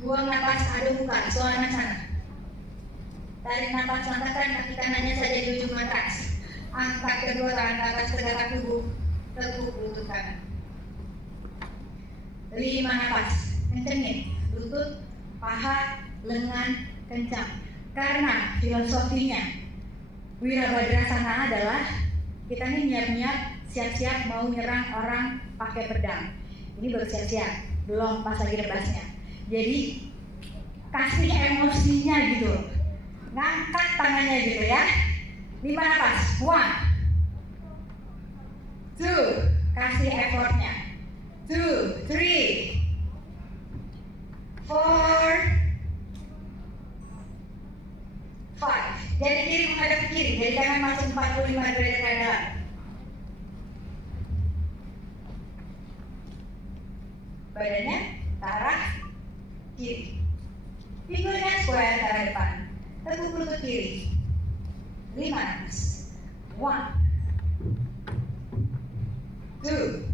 Buang napas, adu muka, Svanasana. Tarik napas, langkahkan kaki kanannya saja di ujung matras. Angkat kedua tangan ke atas, tegakkan tubuh, tekuk lutut kanan. 5 napas, kencengin lutut, paha, lengan, kencang. Karena filosofinya Wirabhadrasana adalah kita nih nyiap-nyiap, siap-siap mau nyerang orang pakai pedang. Ini baru siap-siap, belum pas lagi rebasnya. Jadi kasih emosinya gitu, ngangkat tangannya gitu ya. 5 napas, 1, 2, kasih effortnya, 2, 3, 4, 5. Jadi kiri menghadap ke kiri, jadi kanan masuk 45 derajat ke dalam. Badannya ke arah kiri. Pinggulnya square ke arah depan. Tekuk lutut kiri. 5 napas. 1, 2,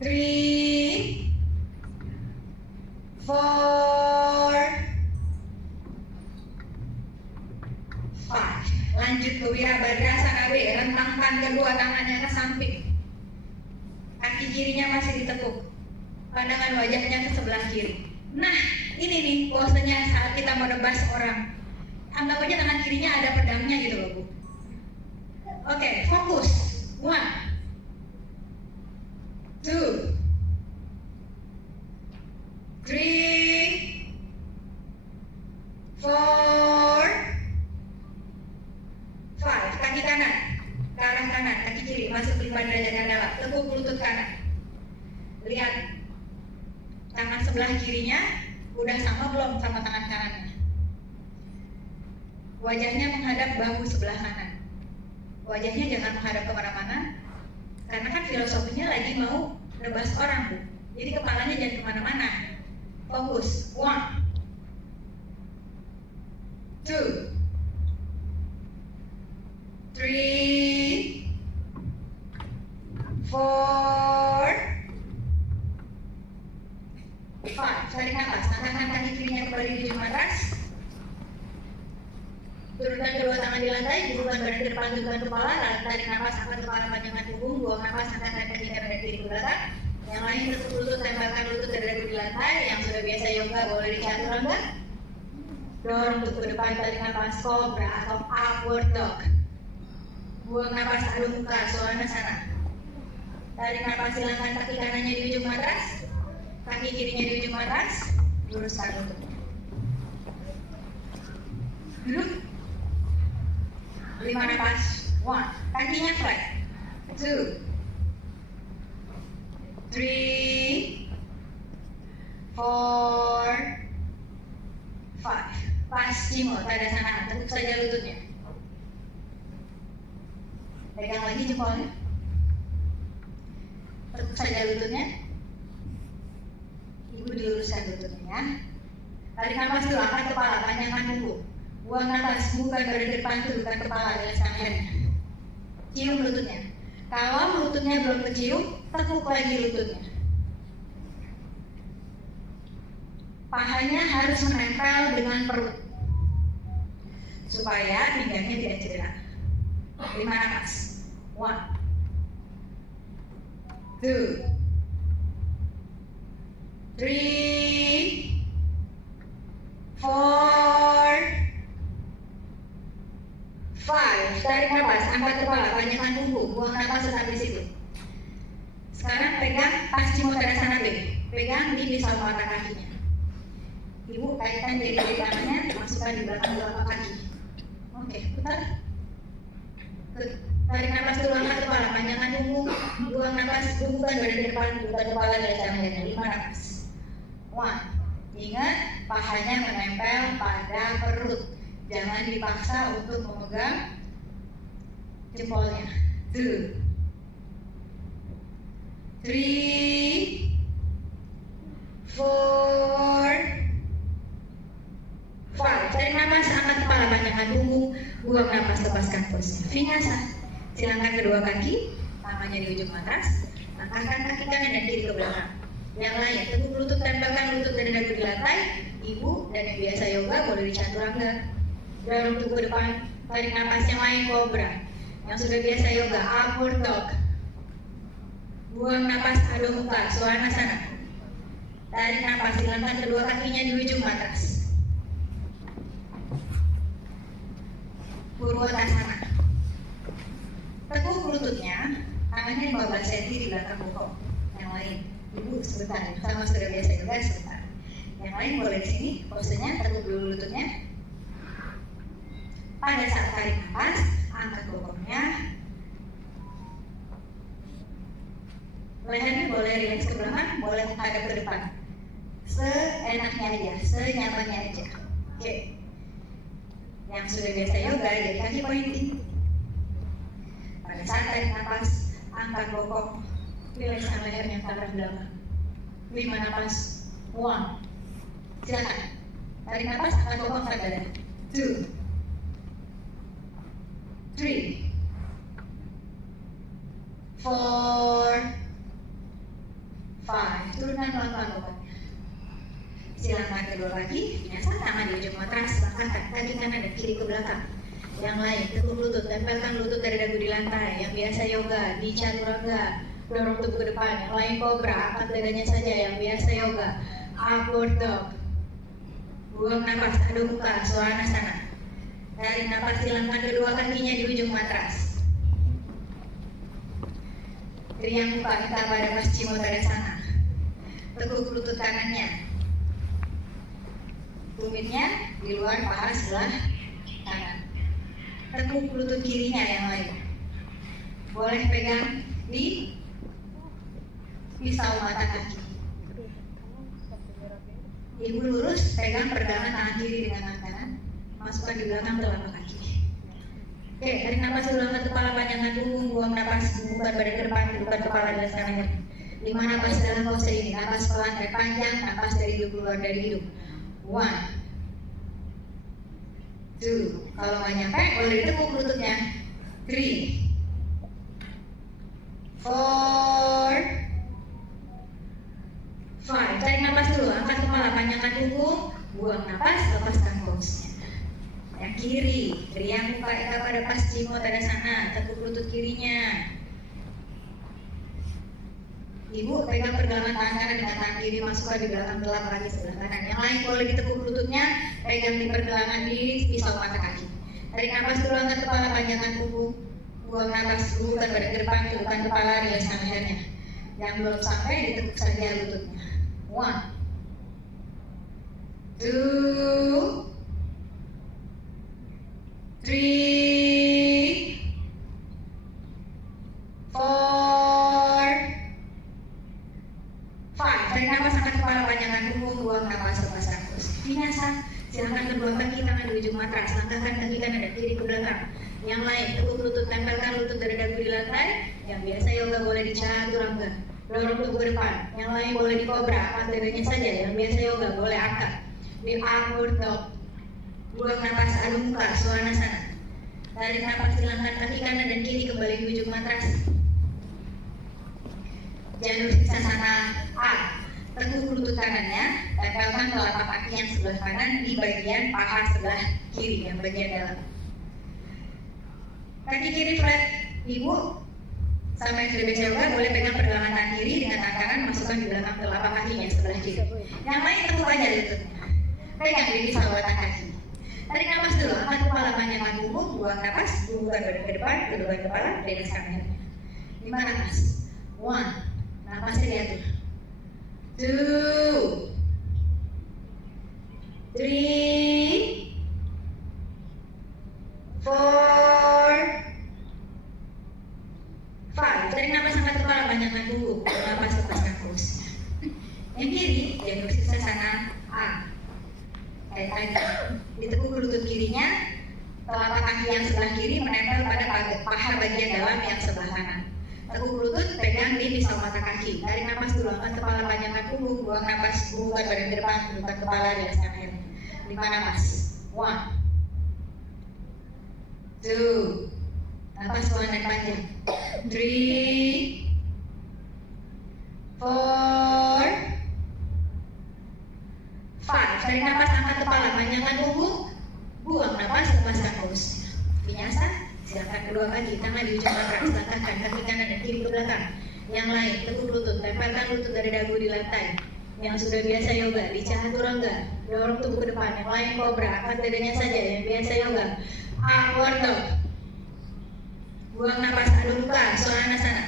3, 4, 5. Lanjut ke Wirabhadrasana B. Rentangkan kedua tangannya ke samping. Kaki kirinya masih ditekuk. Pandangan wajahnya ke sebelah kiri. Nah, ini nih posenya saat kita mau nebas orang. Anggap aja tangan kirinya ada pedangnya gitu loh, Bu. Oke, fokus. 1, 2, 3, 4, 5. Kaki kanan ke arah kanan, kaki kiri masuk 5 derajat ke dalam. Tekuk lutut kanan. Lihat tangan sebelah kirinya udah sama belum sama tangan kanannya. Wajahnya menghadap bahu sebelah kanan. Wajahnya jangan menghadap kemana-mana, karena kan filosofinya lagi mau nebas orang, Bu. Jadi kepalanya jangan kemana-mana. Fokus. 1, 2, 3, 4, 5. Tarik nafas. Angkatkan kaki kirinya kembali di ujung matras. Turunkan kedua tangan di lantai, bubukan badan ke depan, bubukan kepala, tarik nafas, angkat kepala, panjangkan tubuh, buang nafas, angkatkan kaki kanan dan kiri ke belakang. Yang lain tekuk lutut, tempelkan lutut dari di lantai. Yang sudah biasa yoga boleh di chaturanga. Dorong tubuh ke depan, tarik nafas, cobra atau upward dog. Buang nafas, adu muka, Svanasana. Tarik nafas, hilangkan kaki kanannya di ujung matras, kaki kirinya di ujung matras, luruskan lutut. Duduk. 5 nafas. 1. Kakinya flat. 2, 3, 4, 5. Paschimottanasana, Tadasana. Tekuk saja lututnya. Pegang lagi jempolnya. Tekuk saja lututnya. Ibu diluruskan lututnya ya. Tarik nafas dulu, angkat kepala, panjangkan tubuh. Buang nafas, bukan badan depan, turunkan kepala dengan tangannya. Cium lututnya. Kalau lututnya belum kecium, tekuk lagi lututnya. Pahanya harus menempel dengan perut supaya pinggangnya tidak cedera. 5 nafas. 1, 2, 3, 4, 5. Tarik nafas, angkat kepala, panjangkan tubuh, buang nafas tetap di situ. Sekarang pegang Paschimottanasana B. Pegang di misal mata kakinya. Ibu kaitkan jari tangannya, masukkan di belakang telapak kaki. Oke, putar. Tarik nafas dulu, angkat kepala, panjangkan punggung, buang nafas, bukan badan depan, bukan kepala dari tangannya. 5 nafas. 1. Ingat, pahanya menempel pada perut. Jangan dipaksa untuk memegang jempolnya. 2, 3, 4, 5. Tarik nafas, angkat kepala, panjangkan punggung, buang nafas, lepaskan posnya. Vinyasa. Silakan kedua kaki, tangannya di ujung matras, langkahkan kaki kanan dan kiri ke belakang. Yang lain, teguk lutut, tempelkan lutut dan dagu di lantai. Ibu dan yang biasa yoga boleh di chaturanga. Dorong tubuh ke depan, tarik nafas. Yang lain kobra. Yang sudah biasa yoga, upward dog. Buang nafas, adho mukha, svanasana. Tarik nafas, hilangkan kedua kakinya di ujung matras. Purwotasana. Teguk lututnya, tangannya 15 cm di belakang bokong. Yang lain, ibu sebentar, sama sudah biasa yoga sebentar. Yang lain boleh di sini, posenya teguk dulu lututnya. Pada saat tarik nafas, angkat bokongnya. Lehernya boleh rileks ke belakang, boleh menghadap ke depan. Seenaknya aja, senyamannya aja. Oke. Yang sudah biasa yoga, jadi kaki pointing. Pada saat tarik nafas, angkat bokong, rilekskan lehernya ke arah belakang. 5 nafas. 1. Silakan. Tarik nafas, angkat bokong ke dada. 2, 3, 4, 5. Turunkan pelan-pelan bokongnya. Silakan kedua kaki, biasa tangan di ujung matras, langkahkan kaki kanan dan kiri ke belakang. Yang lain, teguk lutut, tempelkan lutut dari dagu di lantai. Yang biasa yoga, di chaturanga, dorong tubuh ke depan. Yang lain kobra, angkat dadanya saja. Yang biasa yoga, upward dog. Buang nafas, adho mukha, svanasana. Tarik nafas, hilangkan kedua kakinya di ujung matras. Triang muka kita pada Paschimottanasana. Teguk lutut kanannya, tumitnya di luar paha sebelah kanan. Teguk lutut kirinya yang lain. Boleh pegang di pisau mata kaki. Ibu lurus, pegang pergelangan tangan kiri dengan tangan kanan, masukkan di belakang telapak kaki. Oke, tarik nafas dulu, angkat kepala, panjangkan punggung, buang nafas, bukan badan ke depan, bukan kepala dan tangannya. 5 nafas dalam pose ini, nafas pelan dan panjang, nafas dari hidung keluar dari hidung. 1, 2, kalau nggak nyampe boleh ditekuk lututnya. 3, 4, 5. Tarik nafas dulu, angkat kepala, panjangkan punggung, buang nafas, lepaskan pose-nya. Yang kiri, riang muka eka pada Paschimottanasana, teguk lutut kirinya. Ibu pegang pergelangan tangan kanan dengan tangan kiri, masukkan di belakang telapak kaki sebelah kanan. Yang lain boleh ditekuk lututnya, pegang di pergelangan di pisau mata kaki. Tarik nafas dulu, angkat kepala, panjangkan punggung, buang nafas, bukan badan ke depan, bukan kepala, rilekskan lehernya. Yang belum sampai ditekuk saja lututnya. 1, 2, 3, 4, 5. Tarik nafas, angkat kepala, panjangkan punggung, buang nafas, lepaskan pose. Vinyasa. Silakan kedua kaki tangan di ujung matras, langkahkan kaki kanan dan kiri ke belakang. Yang lain, teguk lutut, tempelkan lutut dari dagu di lantai. Yang biasa yoga boleh di chaturanga, dorong tubuh ke depan. Yang lain boleh di kobra, angkat dadanya saja. Yang biasa yoga boleh angkat di upward dog. Buang nafas, adho mukha, svanasana. Tarik nafas, hilangkan kaki kanan dan kiri kembali di ujung matras. Janur siksasana A. Teguk lutut kanannya, tempelkan telapak kaki yang sebelah kanan di bagian paha sebelah kiri, yang bagian dalam. Kaki kiri flat, ibu sama yang sudah biasa yoga boleh pegang pergelangan tangan kiri dengan tangan kanan, masukkan di belakang telapak kakinya sebelah kiri. Yang lain teguk aja lututnya, pegang di pisau mata kaki. Tarik nafas dulu, angkat kepala, panjangkan punggung, buang nafas, bukan badan ke depan, kedua kepala, rilekskan lehernya. 5 nafas. 1, nafasnya diatur. 2, kepala, panjangkan punggung, napas lepaskan fokusnya. Yang kiri, janur sirsasana A. Kayak tadi, ditekuk lutut kirinya, telapak kaki yang sebelah kiri menempel pada paha bagian dalam yang sebelah kanan. Tekuk lutut, pegang di pisau mata kaki. Tarik napas dulu, angkat kepala, panjangkan punggung, buang napas, bukan badan ke depan, bukan kepala di atas leher. 5 napas. 1, 2, napas pelan dan panjang. 3, 4, 5. Tarik napas, angkat kepala, panjangkan punggung, buang napas, lepaskan fokusnya. Vinyasa, silakan kedua kaki, tangan di ujung matras, langkahkan kaki kanan dan kiri ke belakang. Yang lain, tekuk lutut, tempelkan lutut dari dagu di lantai. Yang sudah biasa yoga, di chaturanga, dorong tubuh ke depan. Yang lain kobra, angkat dadanya saja. Yang biasa yoga, upward dog. Buang napas, adho mukha, svanasana.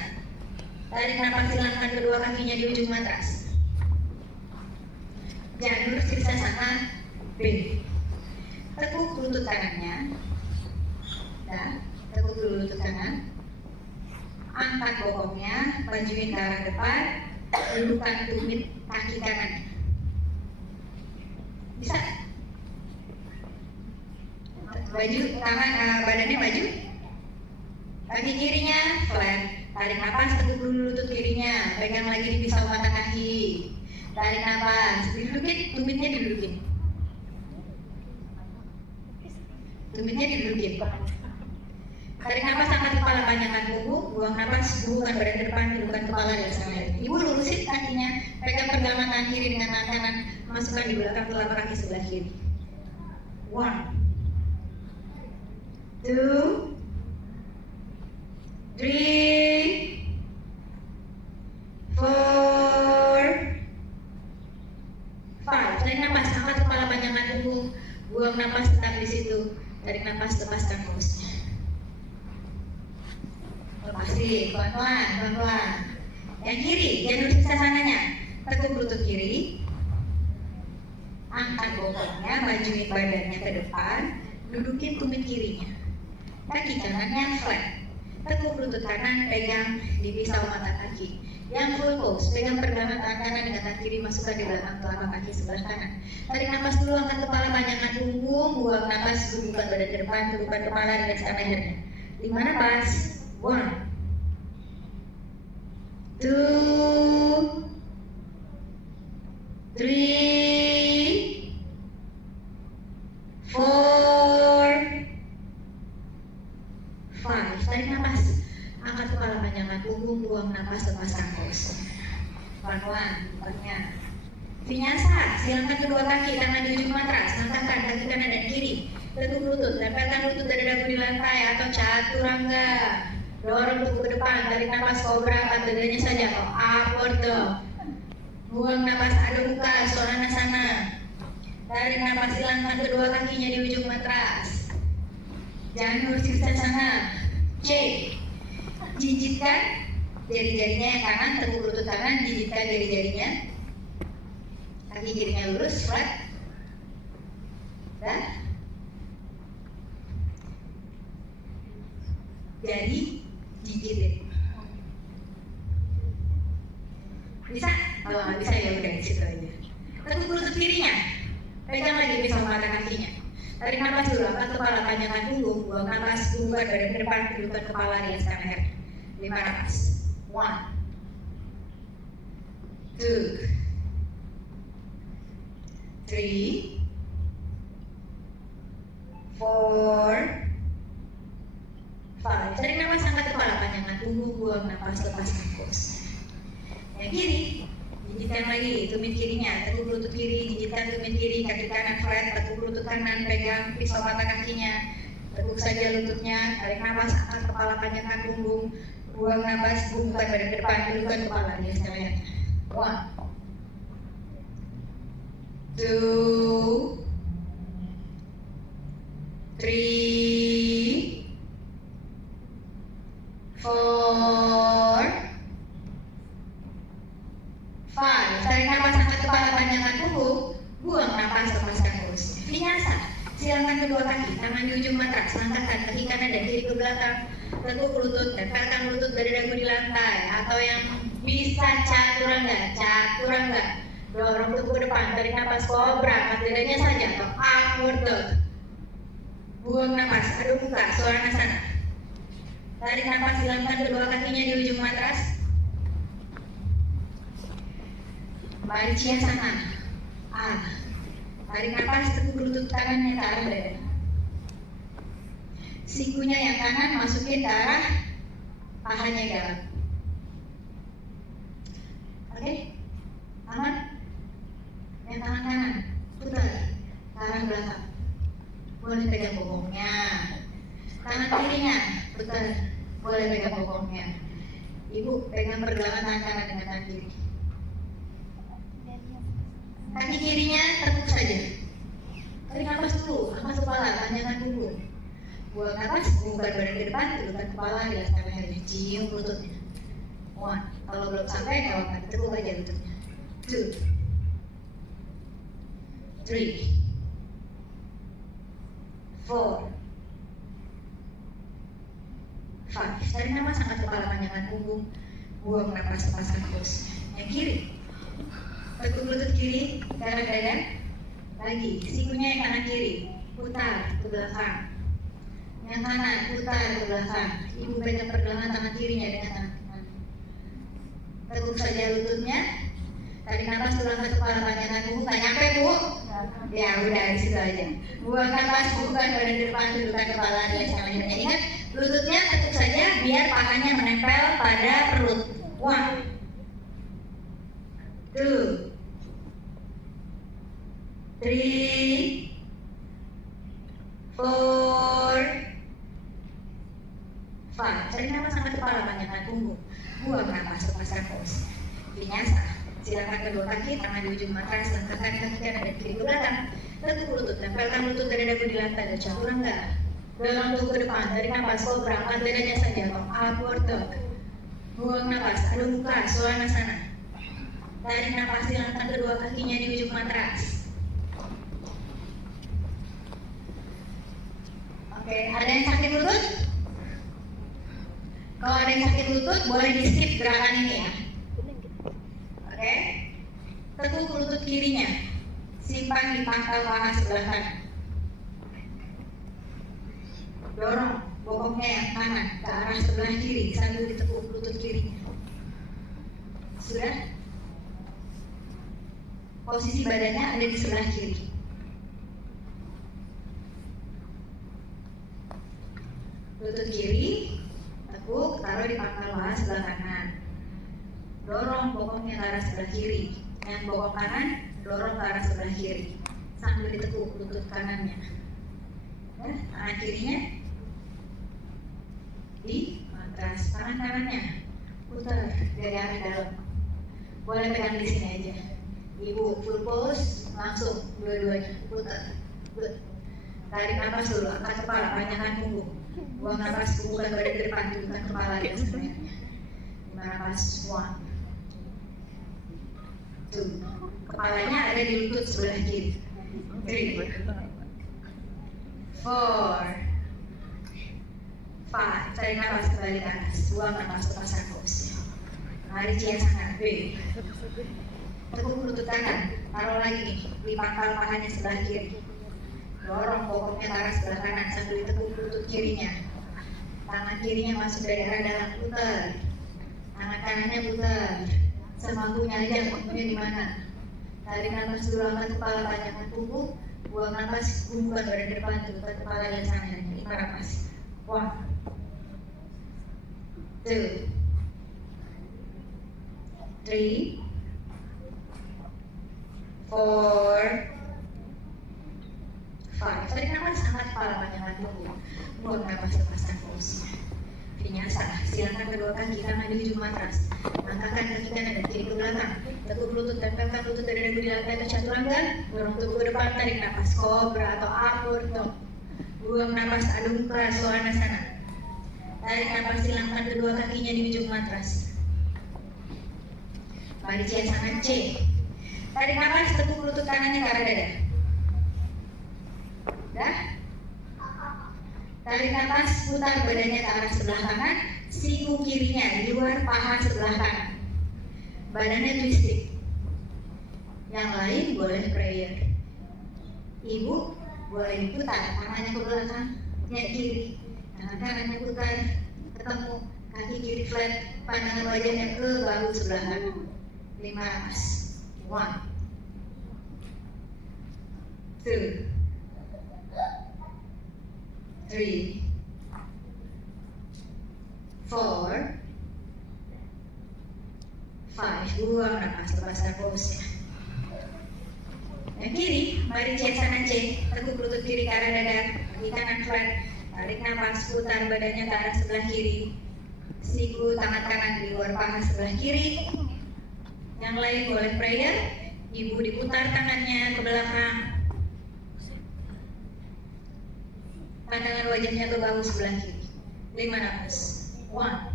Tarik napas, hilangkan kedua kakinya di ujung matras. Janur sirsasana B. Tekuk lutut kanannya, dan tekuk dulu lutut kanan. Angkat bokongnya, majuin ke arah depan, dudukan tumit kaki kanan. Bisa? Baju tangan, badannya maju. Kaki kirinya flat. Tarik napas, tekuk dulu lutut kirinya, pegang lagi di pisau mata kaki. Tarik napas, didudukin, tumitnya didudukin. Tumitnya didudukin. Tarik napas, angkat kepala, panjangkan punggung, buang napas, bukan badan ke depan, bukan kepala di atas leher. Ibu lurusin kakinya, pegang pegangan tangan kiri dengan tangan kanan, masukkan di belakang telapak kaki sebelah kiri. 1, 2, 3, 4, 5. Tarik napas, angkat kepala, panjangkan punggung, buang napas, tetap di situ. Tarik napas, lepaskan fokusnya. Lepasin, pelan-pelan. Yang kiri, janur sirsasananya. Tekuk lutut kiri, angkat bokongnya, majuin badannya ke depan, dudukin tumit kirinya. Kaki kanannya flat. Tekuk lutut kanan, pegang di pisau mata kaki. Yang full pose, pegang pegangan tangan kanan dengan tangan kiri, masukkan di belakang telapak kaki sebelah kanan. Tarik napas dulu, angkat kepala, panjangkan punggung, buang napas, dudukan badan ke depan, dudukan kepala di atas lehernya. 5 napas. 1, 2, 3, 4, 5. Tarik napas, angkat kepala, panjangkan punggung, buang napas, lepaskan fokus. Pelan-pelan, bukannya. Vinyasa, silangkan kedua kaki, tangan di ujung matras, langkahkan kaki kanan dan kiri. Tekuk lutut, tempelkan lutut dari dagu di lantai atau chaturanga. Dorong tubuh ke depan, tarik napas kobra, angkat dadanya saja atau upward dog. Buang napas, adho mukha, svanasana. Tarik napas, hilangkan kedua kakinya di ujung matras. Janur sirsasana C. Jijitkan jari-jarinya yang kanan, tekuk lutut kanan, jijitkan jari-jarinya. Kaki kirinya lurus, flat. Dan jari jijitin. Bisa? Kalau nggak bisa ya udah di situ aja. Tekuk lutut kirinya, pegang lagi pisau mata kakinya. Tarik napas dulu, angkat kepala, panjangkan punggung, buang napas, bukan badan ke depan, dudukan kepala di atas leher. 5 napas. 1, 2, 3, 4, 5. Tarik napas, angkat kepala, panjangkan punggung, buang napas, lepaskan fokus. Yang kiri, jijitkan lagi tumit kirinya, tekuk lutut kiri, jijitkan tumit kiri, kaki kanan flat, tekuk lutut kanan, pegang pisau mata kakinya, tekuk saja lututnya, tarik napas, angkat kepala, panjangkan punggung, buang napas, bukan badan ke depan, dudukan kepala di atas lehernya. 1, 2, 3, 4, 5. Tarik napas, angkat kepala, panjangkan punggung, buang napas, lepaskan fokus. Vinyasa, silangkan kedua kaki, tangan di ujung matras, langkahkan kaki kanan dan kiri ke belakang, Teguk lutut, tempelkan lutut dari dagu di lantai. Atau yang bisa chaturanga. Dorong tubuh ke depan, tarik nafas kobra, angkat dadanya saja atau upward dog. Buang nafas, adu muka, Svanasana. Tarik nafas, hilangkan kedua kakinya di ujung matras. Marichyasana. Tarik nafas, teguk lutut kanannya ke arah dada. Sikunya yang kanan masukin ke arah pahanya dalam. Oke? Aman? Yang tangan kanan putar ke arah belakang. Boleh pegang bokongnya. Tangan kirinya putar, boleh pegang bokongnya. Ibu pegang pergelangan tangan kanan dengan tangan kiri. Kaki kirinya tekuk saja. Tarik nafas dulu, nafas kepala, tanyakan punggung. Buang nafas, bukan badan ke depan, turunkan kepala, jelaskan lehernya, cium lututnya. 1, kalau belum sampai, nggak apa-apa, ditekuk aja lututnya. 2, 3, 4, 5. Tarik nafas, angkat kepala, panjangkan punggung. Buang nafas, lepaskan terus. Yang kiri, tekuk lutut kiri, ke arah dada. Lagi, sikunya yang kanan kiri, putar ke belakang. Yang kanan, putar ke belakang. Ibu pegang pergelangan tangan kirinya dengan tangan kanan. Teguk saja lututnya. Tarik nafas, turunkan kepala, panjangkan punggung. Tak nyampe, Bu? Ya, udah di situ aja. Buang nafas, bukan badan depan, turunkan kepala, jelaskan lehernya. Ingat, lututnya teguk saja biar pahanya menempel pada perut. 1, 2, 3, 4, 5. Tarik nafas, angkat kepala, panjangkan punggung. Buang nafas, lepaskan pose. Vinyasa. Silakan kedua kaki, tangan di ujung matras, langkahkan kaki kanan dan kiri ke belakang. Teguk lutut, tempelkan lutut dari dagu di lantai dan chaturanga. Dorong tubuh ke depan, tarik nafas kobra, angkat dadanya saja atau upward dog. Buang nafas, adu muka, Svanasana. Tarik nafas, hilangkan kedua kakinya di ujung matras. Oke, ada yang sakit lutut? Kalau ada yang sakit lutut, boleh di skip gerakan ini ya. Oke, teguk lutut kirinya, simpan di pangkal paha sebelah kanan. Dorong bokongnya yang kanan ke arah sebelah kiri sambil ditekuk lutut kirinya. Sudah? Posisi badannya ada di sebelah kiri. Lutut kiri, tekuk, taruh di pangkal paha sebelah kanan. Dorong bokongnya ke arah sebelah kiri. Yang bokong kanan, dorong ke arah sebelah kiri sambil ditekuk lutut kanannya. Ya, tangan kirinya di matras, tangan kanannya putar dari arah dalam. Boleh pegang di sini aja. Ibu full pose, langsung dua-duanya putar. Tarik nafas dulu, angkat kepala, panjangkan punggung. Buang nafas, bukan badan ke depan, turunkan kepala di atas lehernya. 5 nafas, 1, 2. Kepalanya ada di lutut sebelah kiri. 3, 4, 5. Tarik nafas kembali ke atas. Buang nafas, lepaskan pose. Marichyasana. B. Tekuk lutut kanan. Taruh lagi di pangkal pahanya sebelah kiri. Dorong bokongnya ke arah sebelah kanan sambil ditekuk lutut kirinya. Tangan kirinya masuk dari arah dalam, putar. Tangan kanannya putar. Semampunya aja, bokongnya di mana. Tarik nafas dulu, angkat kepala, panjangkan punggung. Buang nafas, bukan badan depan, turunkan kepala dan sana. 5 nafas. 1, 2, 3, 4, 5. Tarik nafas, angkat kepala, panjangkan punggung. Buang nafas, lepaskan pose. Vinyasa. Silakan kedua kaki, tangan di ujung matras. Angkatkan kaki kanan dan kiri ke belakang. Tekuk lutut, tempelkan lutut dari dagu di lantai atau chaturanga. Dorong tubuh ke depan, tarik nafas kobra atau upward dog. Buang nafas, adu muka, Svanasana. Tarik nafas, hilangkan kedua kakinya di ujung matras. Marichyasana C. Tarik nafas, tekuk lutut kanannya ke arah dada. Dah? Tarik nafas, putar badannya ke arah sebelah kanan, siku kirinya di luar paha sebelah kanan. Badannya twisting. Yang lain boleh prayer. Ibu boleh diputar, tangannya ke belakang, nyek kiri, tangan kanannya putar, ketemu, kaki kiri flat, pandangan wajahnya ke bahu sebelah kanan. 5 nafas. 1, 2, 3, 4, 5. Buang nafas, lepaskan pose-nya. Yang kiri, mari cek kanan cek, tekuk lutut kiri ke arah dada, kaki kanan flat, tarik nafas, putar badannya ke arah sebelah kiri, siku tangan kanan di luar paha sebelah kiri. Yang lain boleh prayer, ibu diputar tangannya ke belakang, pandangan wajahnya ke bahu sebelah kiri. 5 nafas. 1,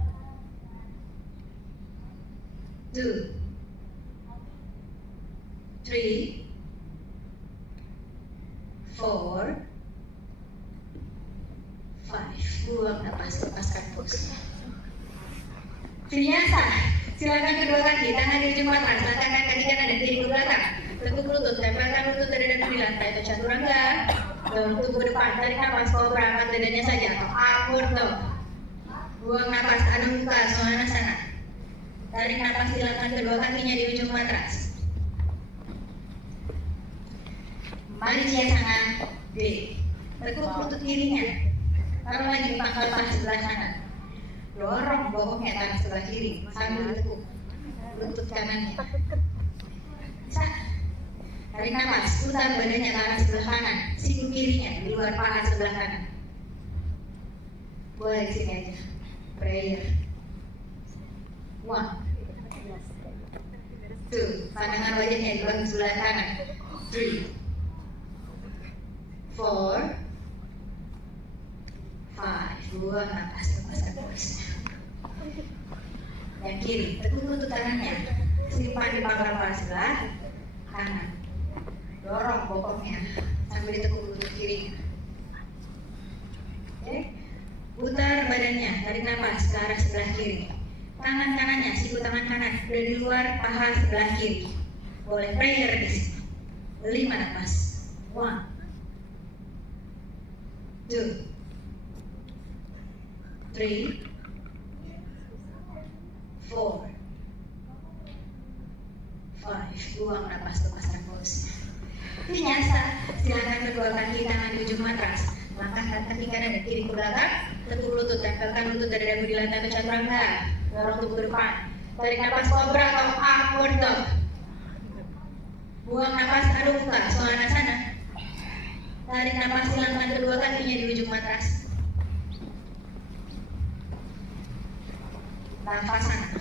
2, 3, 4, 5. Buang nafas, lepaskan pose. Vinyasa, silakan kedua kaki, tangan di ujung matras, letakkan kaki kanan dan kiri ke belakang. Tekuk lutut, tempelkan lutut dan dada di lantai atau chaturanga. Dorong tubuh ke depan, tarik nafas, kobra, angkat dadanya saja atau upward dog. Buang nafas, adu muka, Svanasana. Tarik nafas, silakan kedua kakinya di ujung matras. Mari tangan D. Tekuk lutut kirinya. Taruh lagi pangkal paha sebelah kanan. Dorong bokongnya ke arah sebelah kiri sambil ditekuk lutut kanannya. Bisa. Tarik nafas, putar badannya ke arah sebelah kanan, siku kirinya di luar paha sebelah kanan. Boleh di sini aja. Prayer. 1, 2, pandangan wajahnya di bahu sebelah kanan. 3, 4, 5. Buang nafas, lepaskan pose-nya. Yang kiri, tekuk lutut kanannya, simpan di pangkal paha sebelah kanan. Dorong bokongnya sambil ditekuk lutut kiri. Oke, putar badannya, tarik nafas ke arah sebelah kiri. Tangan kanannya, siku tangan kanan udah di luar paha sebelah kiri. Boleh prayer di sini. 5 nafas. 1, 2, 3, 4, 5. Buang nafas, lepaskan pose. Vinyasa, silakan kedua kaki tangan di ujung matras, langkahkan kaki kanan dan kiri ke belakang, tekuk lutut, tempelkan lutut dari dagu di lantai atau chaturanga, dorong tubuh ke depan, tarik nafas kobra atau upward dog. Buang nafas, adu muka, Svanasana. Tarik nafas, silangkan kedua kakinya di ujung matras. Nafasana.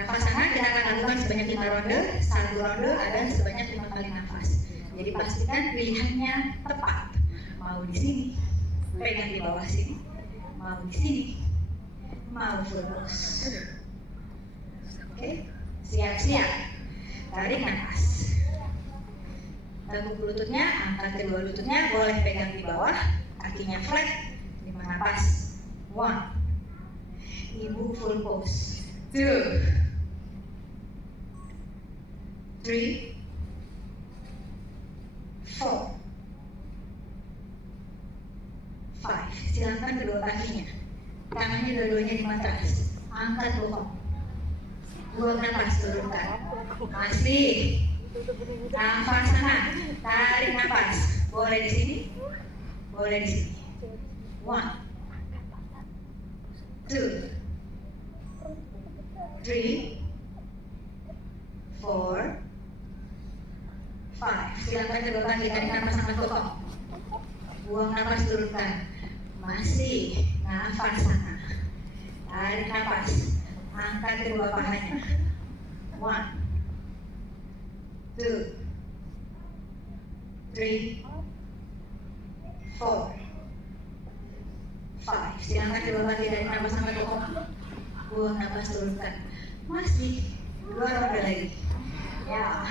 Nafasana kita akan lakukan sebanyak 5 ronde. 1 ronde ada sebanyak 5 kali nafas. Jadi pastikan pilihannya tepat. Mau di sini, pegang di bawah sini. Mau di sini, mau full pose. Oke, siap-siap. Tarik nafas. Tekuk lututnya, angkat kedua lututnya, boleh pegang di bawah, kakinya flat. 5 nafas. 1. Ibu full pose. 2, 3, 4, 5. Silakan kedua kakinya. Tangannya dua-duanya di matras. Angkat bokong. Buang nafas, turunkan. Masih. Nafasana. Tarik nafas. Boleh di sini. Boleh di sini. 1, 2, 3, 4, 5. Silakan kedua kaki, tarik nafas angkat bokong. Buang nafas, turunkan. Masih. Nafas sana. Tarik nafas. Angkat kedua pahanya. 1, 2, 3, 4, 5. Silakan kedua kaki, tarik nafas angkat bokong. Buang nafas, turunkan. Masih 2 ronde lagi. Ya.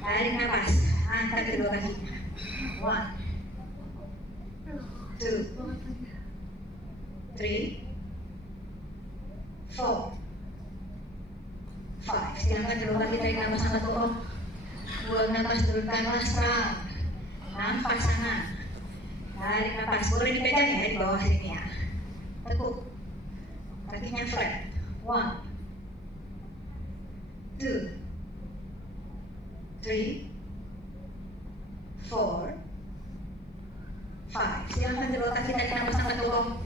Tarik nafas, angkat kedua kakinya. 1, 2, 3, 4, 5. Silakan dua kali tarik nafas angkat bokong. Buang nafas, turunkan round. Nafas sana. Tarik nafas. Boleh dipegang ya di bawah sini ya. Tekuk. Kakinya flat. 1, 2, 3, 4, 5. Silakan kedua kaki tarik nafas angkat bokong.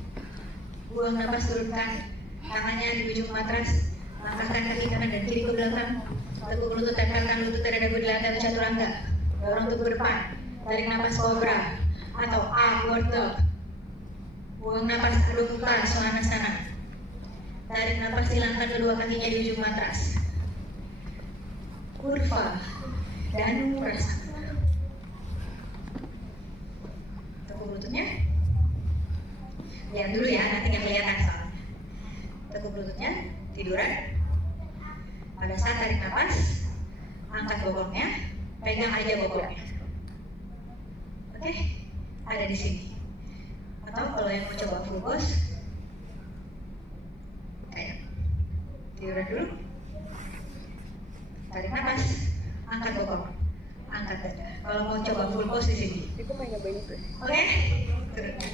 Buang nafas, turunkan tangannya di ujung matras. Angkatkan kaki kanan dan kiri ke belakang. Tekuk lutut, tempelkan lutut pada dagu di lantai chaturanga. Dorong tubuh ke depan. Tarik nafas cobra atau upward dog. Buang nafas, aduk muka, svanasana. Tarik nafas, hilangkan kedua kakinya di ujung matras. Kurva dan murasana. Tekuk lututnya. Lihat dulu ya, nanti nggak kelihatan soalnya. Tekuk lututnya, tiduran. Pada saat tarik nafas, angkat bokongnya, pegang aja bokongnya. Oke, ada di sini. Atau kalau yang mau coba full pose, kayak tiduran dulu. Tarik nafas, angkat bokong, angkat dada. Kalau mau coba full pose di sini. Itu main nyobain itu. Oke, turunkan.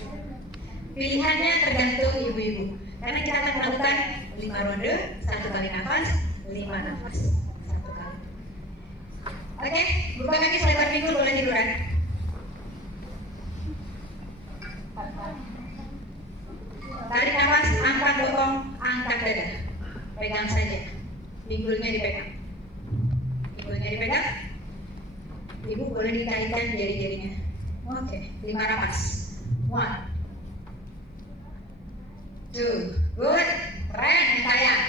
Pilihannya tergantung ibu-ibu. Karena kita akan melakukan 5 ronde, 1 kali nafas, 5 nafas, 1 kali. Oke, buka kaki selebar pinggul, boleh tiduran. Tarik nafas, angkat bokong, angkat dada. Pegang saja. Pinggulnya dipegang. Pinggulnya dipegang. Ibu boleh ditaikkan jari-jarinya. Oke, 5 nafas. 1, 2, good, keren, sayang.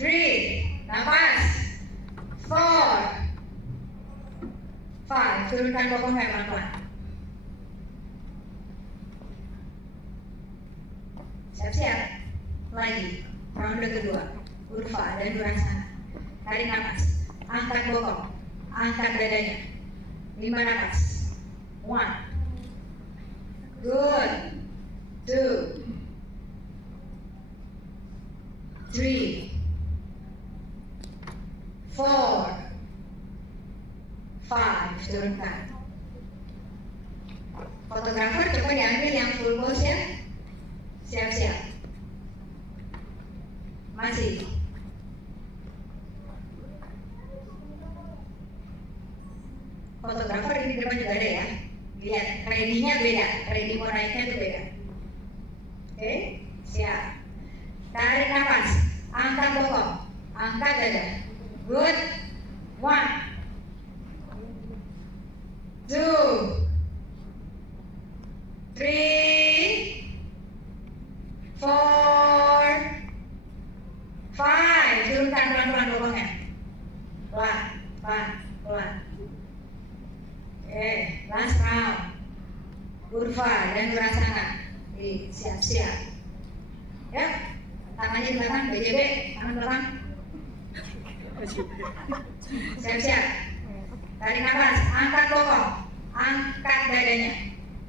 3, nafas. 4, 5, turunkan bokongnya pelan-pelan. Siap-siap. Lagi, ronde kedua. Kurva dan durasana. Tarik nafas, angkat bokong, angkat dadanya. 5 nafas. 1, good, 2, 3, 4, 5, turunkan. Fotografer coba diambil yang full pose ya. Siap-siap. Masih. Fotografer ini di depan juga ada ya. Lihat, ready-nya beda. Ready mau naiknya itu beda. Oke, siap. Tarik nafas, angkat bokong, angkat dada. Good. 1, 2, 3, 4, 5. Turunkan pelan-pelan bokongnya. Pelan, pelan, pelan. Oke, last round. Kurva dan durasana. Siap-siap. Ya, tangannya di belakang, BJB, tangan belakang. Siap-siap. Tarik nafas, angkat bokong, angkat dadanya,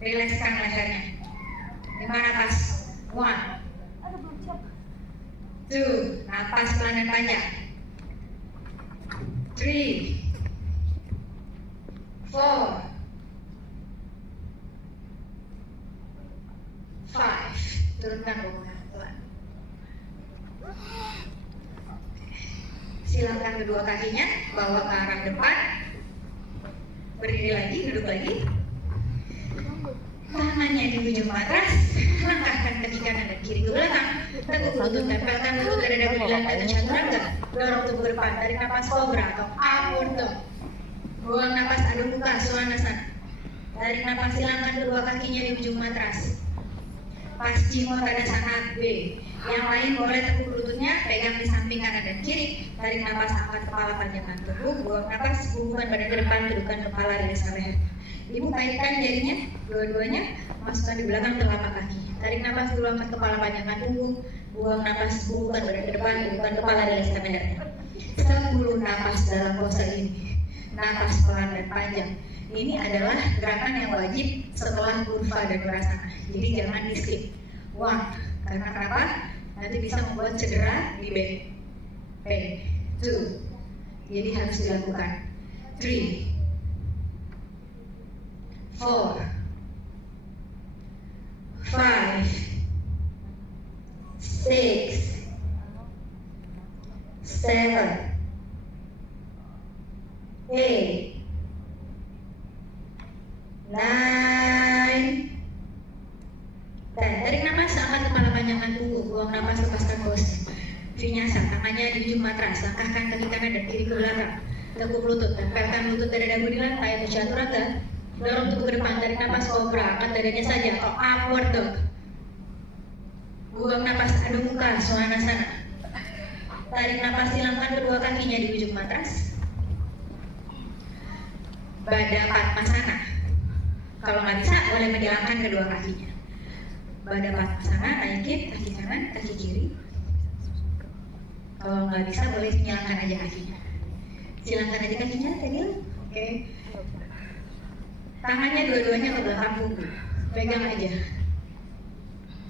rilekskan lehernya. 5 nafas. 1, 2, nafas pelan dan panjang. 3, 4, 5. Turunkan bokongnya pelan. Silakan kedua kakinya bawa ke arah depan. Berdiri lagi, duduk lagi. Tangannya di ujung matras. Langkahkan kaki kanan dan kiri ke belakang. Tekuk lutut, tempelkan lutut pada dagu di lantai chaturanga. Dorong tubuh ke depan. Tarik nafas cobra atau upward dog. Buang nafas, aduk muka, svanasana. Tarik nafas, hilangkan kedua kakinya di ujung matras. Paschimottanasana B. Yang lain boleh tekuk lututnya, pegang di samping kanan dan kiri. Tarik nafas, angkat kepala, panjangkan tubuh. Buang nafas, bubukan badan ke depan, dudukan kepala di dasar leher. Ibu kaitkan jarinya, dua-duanya, masukkan di belakang telapak kaki. Tarik nafas dulu, angkat kepala, panjangkan punggung. Buang nafas, bubukan badan ke depan, dudukan kepala di dasar leher. 10 nafas dalam pose ini. Nafas pelan dan panjang. Ini adalah gerakan yang wajib setelah kurva dan berasana. Jadi jangan di skip. 1, karena kenapa? Nanti bisa membuat cedera di back pain. 2, jadi harus dilakukan. 3, 4, 5, 6, 7, 8, 9, 10. Tarik nafas, angkat kepala panjangkan punggung, buang nafas, lepaskan bos. Vinyasa, tangannya di ujung matras, langkahkan kaki kanan dan kiri ke belakang. Tekuk lutut, tempelkan lutut dada dagu di lantai atau chaturanga. Dorong tubuh ke depan, tarik nafas kobra, angkat dadanya saja atau upward dog. Buang nafas, adu muka, swanasana. Tarik nafas, hilangkan kedua kakinya di ujung matras. Badan Padmasana. Kalau nggak bisa, boleh menjalankan kedua kakinya. Badan Padmasana, naikin kaki kanan, kaki kiri. Kalau nggak bisa, boleh menyalangkan aja kakinya. Silangkan aja kakinya, tadi. Oke. Tangannya dua-duanya ke belakang punggung. Pegang aja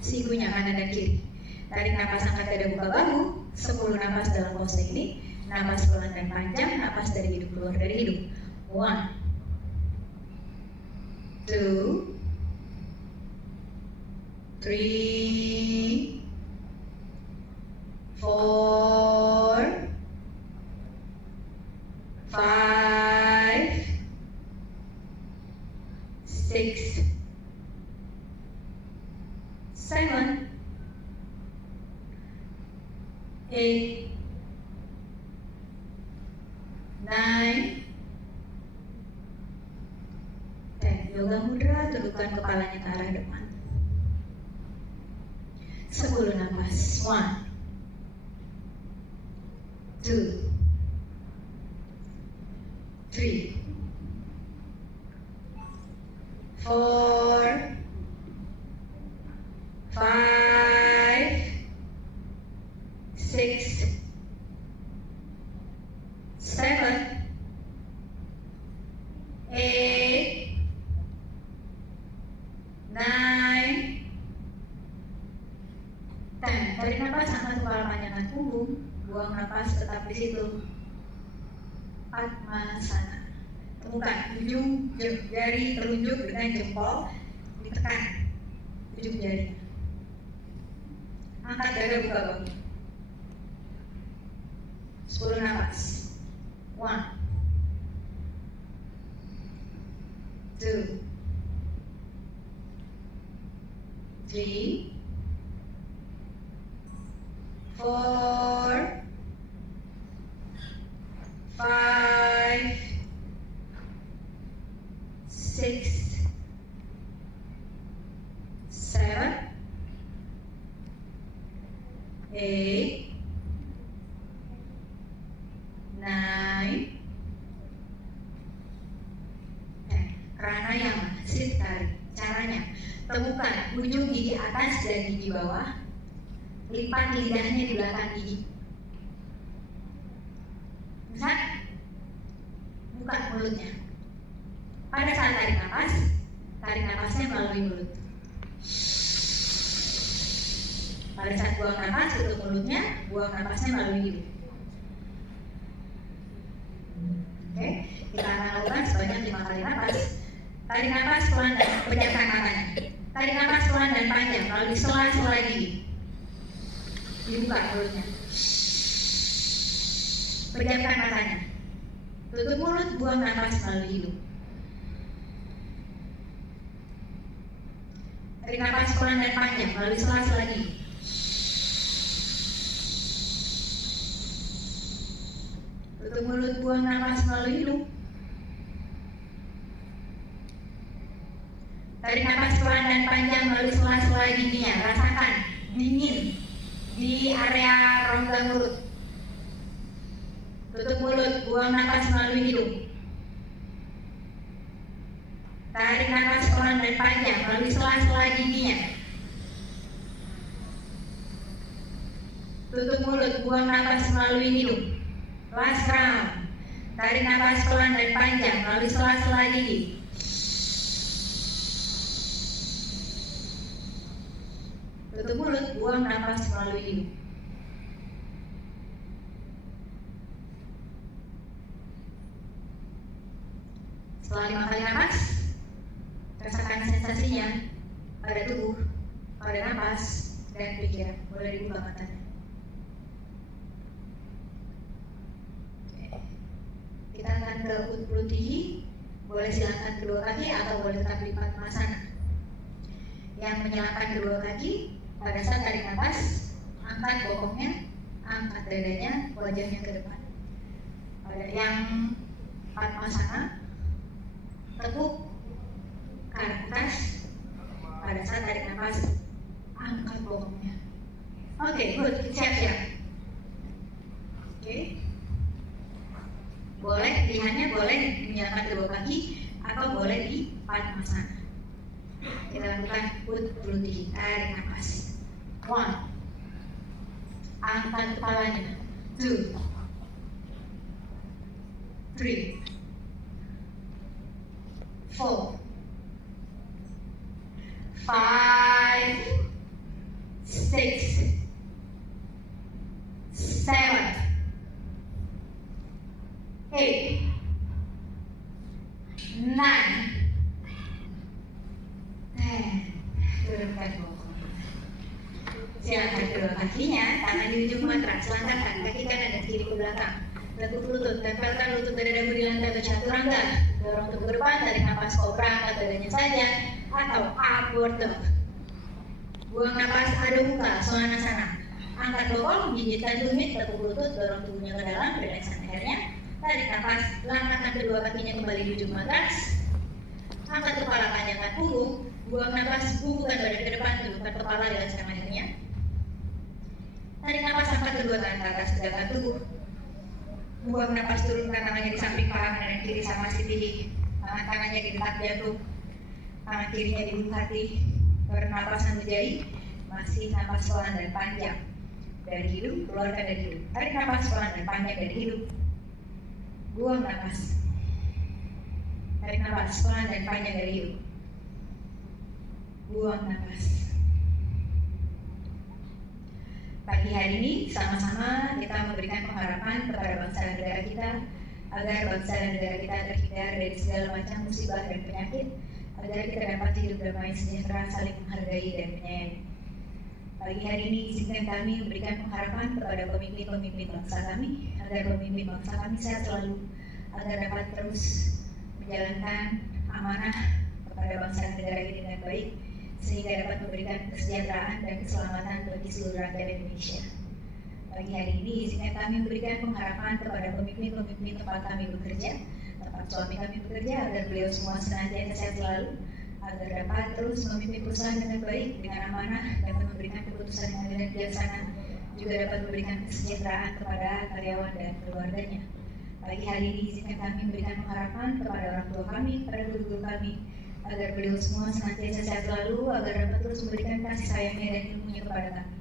sikunya kanan dan kiri. Tarik nafas, angkat dada, buka bahu. 10 nafas dalam pose ini. Nafas pelan dan panjang, nafas dari hidung keluar dari hidung. 1, 2, 3, 4, 5, 6, 7, 8, 9, 10. Yoga mudra, tundukkan kepalanya ke arah depan. 10 nafas. 1, 2, 3, 4, 5, 6, 7, 8, 9, 10. Tarik nafas, angkat kepala, panjangkan punggung. Buang nafas, tetap di situ. Padmasana. Temukan ujung jari telunjuk dengan jempol ditekan ujung jari. Angkat dada, buka bahu. 10 nafas. 1, 2, 3, 4, 5, 6, 7, 8, 9, 10. Pranayama, sit tarik. Caranya, temukan ujung gigi atas dan gigi bawah. Lipat lidahnya di belakang gigi. Bisa? Buka mulutnya. Pada saat tarik nafasnya melalui mulut. Pada saat buang nafas, tutup mulutnya, buang nafasnya melalui hidung. Oke, kita akan lakukan sebanyak 5 kali nafas. Tarik nafas pelan dan pejamkan matanya. Tarik nafas pelan dan panjang melalui sela-sela gigi. Dibuka mulutnya. Pejamkan matanya. Tutup mulut, buang nafas melalui hidung. Tarik nafas pelan dan panjang melalui sela-sela gigi. Tutup mulut, buang nafas melalui hidung. Tarik nafas pelan dan panjang melalui sela-sela giginya. Rasakan dingin di area rongga mulut. Tutup mulut, buang nafas melalui hidung. Tarik nafas pelan dan panjang melalui sela-sela giginya. Tutup mulut, buang nafas melalui hidung. Last round. Tarik nafas pelan dan panjang melalui sela-sela gigi. Tutup mulut, buang nafas melalui hidung. Setelah 5 kali nafas, rasakan sensasinya pada tubuh, pada nafas, dan pikiran. Boleh dibuka matanya. Kita akan ke Utpulu Tinggi. Boleh silakan kedua kaki atau boleh tetap di Padmasana. Yang menyalakan kedua kaki, pada saat tarik nafas, angkat bokongnya, angkat dadanya, wajahnya ke depan. Pada yang Padmasana, tekuk ke atas. Pada saat tarik nafas, angkat bokongnya. Oke, good, siap-siap. Oke. Boleh, pilihannya boleh menyalakan kedua kaki atau boleh di Padmasana. Kita lakukan Utpulu Tinggi, tarik nafas. 1, angkat kepalanya. 2, 3, 4, 5, 6, 7, 8, 9, 10. Turunkan bokong. Silakan kedua kakinya, tangan di ujung matras, langkahkan kaki kanan dan kiri ke belakang. Tekuk lutut, tempelkan lutut pada dagu di lantai atau chaturanga. Dorong tubuh ke depan, tarik nafas kobra, angkat dadanya saja, atau upward dog. Buang nafas, adu muka, Svanasana. Angkat bokong, gigitkan tumit, tekuk lutut, dorong tubuhnya ke dalam, relaxkan lehernya. Tarik nafas, langkahkan kedua kakinya kembali di ujung matras. Angkat kepala, panjangkan punggung. Buang nafas, bubukan badan ke depan, tundukkan kepala, relaxkan lehernya. Tarik nafas, angkat kedua tangan ke atas, tegakkan tubuh. Buang nafas, turunkan tangannya di samping paha kanan dan kiri sama si pihi. Tangan kanannya di dekat jantung, tangan kirinya di ujung hati. Pernapasan berjari, masih nafas pelan dan panjang dari hidung, keluarkan dari hidung. Tarik nafas pelan dan panjang dari hidung. Buang nafas. Tarik nafas pelan dan panjang dari hidung. Buang nafas. Pagi hari ini sama-sama kita memberikan pengharapan kepada bangsa dan negara kita agar bangsa dan negara kita terhindar dari segala macam musibah dan penyakit, agar kita dapat hidup damai, sejahtera, saling menghargai dan menyayangi. Pagi hari ini izinkan kami memberikan pengharapan kepada pemimpin-pemimpin bangsa kami, agar pemimpin bangsa kami sehat selalu, agar dapat terus menjalankan amanah kepada bangsa dan negara ini dengan baik, sehingga dapat memberikan kesejahteraan dan keselamatan bagi seluruh rakyat Indonesia. Pagi hari ini izinkan kami memberikan pengharapan kepada pemimpin-pemimpin tempat kami bekerja, tempat suami kami bekerja, agar beliau semua senantiasa sehat selalu, agar dapat terus memimpin perusahaan dengan baik, dengan amanah, dapat memberikan keputusan yang adil dan bijaksana, juga dapat memberikan kesejahteraan kepada karyawan dan keluarganya. Pagi hari ini izinkan kami memberikan pengharapan kepada orang tua kami, kepada guru-guru kami, agar beliau semua senantiasa sehat selalu, agar dapat terus memberikan kasih sayangnya dan ilmunya kepada kami.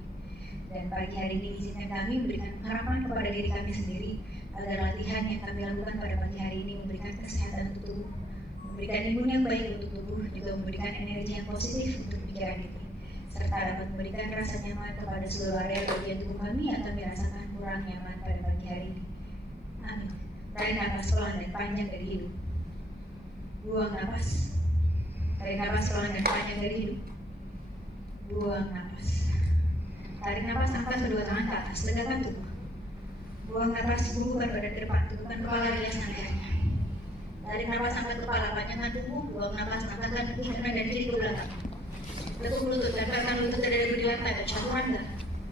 Dan pagi hari ini izinkan kami memberikan harapan kepada diri kami sendiri, agar latihan yang kami lakukan pada pagi hari ini memberikan kesehatan untuk tubuh, memberikan imun yang baik untuk tubuh, juga memberikan energi yang positif untuk pikiran kita, serta dapat memberikan rasa nyaman kepada seluruh area bagian tubuh kami yang kami rasakan kurang nyaman pada pagi hari ini. Amin. Tarik nafas pelan dan panjang dari hidung. Buang nafas. Tarik nafas pelan dan panjang dari hidung. Buang nafas. Tarik nafas, angkat kedua tangan ke atas, tegakkan tubuh. Buang nafas, bubukan badan ke depan, tundukkan kepala di atas lehernya. Tarik nafas, angkat kepala, panjangkan tubuh. Buang nafas, angkatkan kaki kanan dan kiri ke belakang. Tekuk lutut, tempelkan lutut dari dagu di lantai atau chaturanga.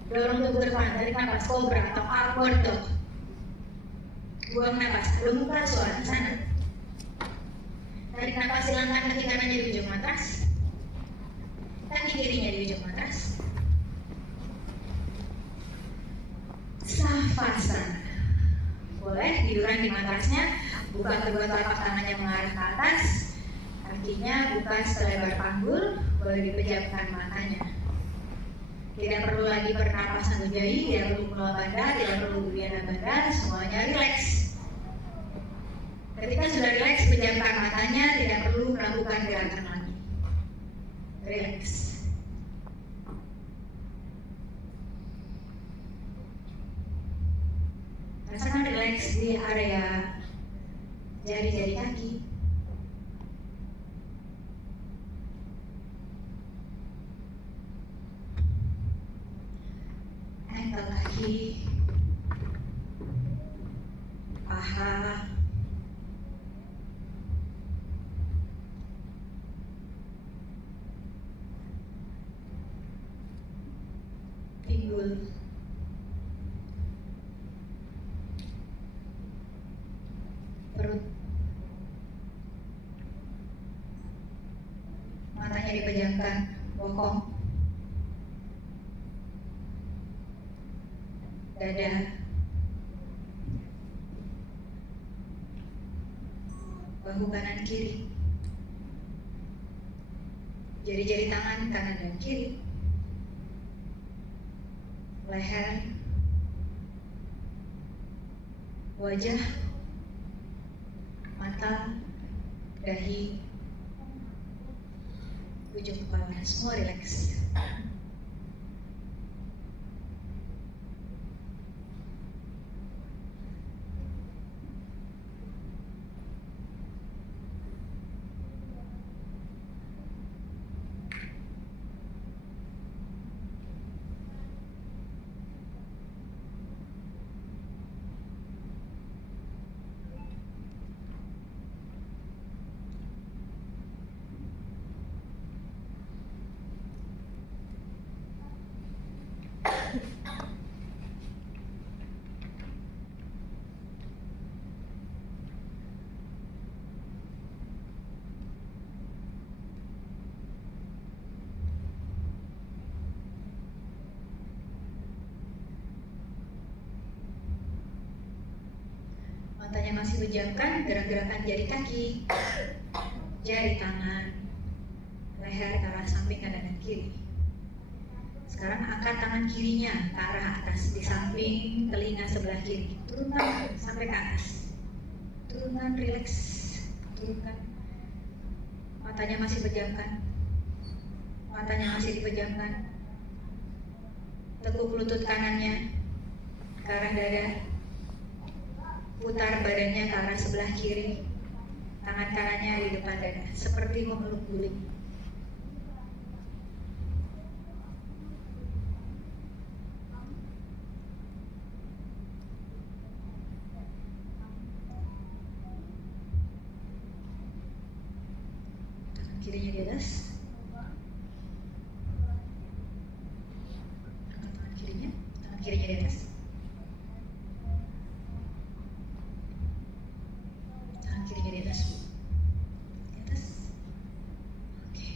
Dorong tubuh ke depan, tarik nafas kobra atau upward dog. Buang nafas, adu muka, Svanasana. Tarik nafas, silangkan kaki kanannya di ujung matras, kaki kirinya di ujung matras. Savasana. Boleh tiduran di matrasnya, buka kedua telapak tangannya mengarah ke atas, kakinya buka selebar panggul, boleh dipejamkan matanya. Tidak perlu lagi pernapasan ujjayi, tidak perlu mula banda, tidak perlu gudiana banda, semuanya rileks. Ketika sudah rileks, pejamkan matanya, tidak perlu melakukan gerakan lagi. Rileks. Rasakan rileks di area jari-jari kaki. Ankle kaki, paha, pinggul, perut, matanya dipejamkan, bokong, dada, bahu kanan kiri, jari-jari tangan kanan dan kiri, leher, wajah, mata, dahi, ujung kepala, semua rileks. Matanya masih pejamkan, gerak-gerakan jari kaki, jari tangan, leher ke arah samping kanan dan kiri. Sekarang angkat tangan kirinya ke arah atas di samping telinga sebelah kiri. Turunkan sampai ke atas. Turunkan, rileks. Turunkan. Matanya masih pejamkan. Matanya masih dipejamkan. Tekuk lutut kanannya ke arah dada. Putar badannya ke arah sebelah kiri. Tangan kanannya di depan dada, seperti memeluk guling. Tangan kirinya di atas. Angkat tangan kirinya di atas. Kirinya di atas, di atas. Oke.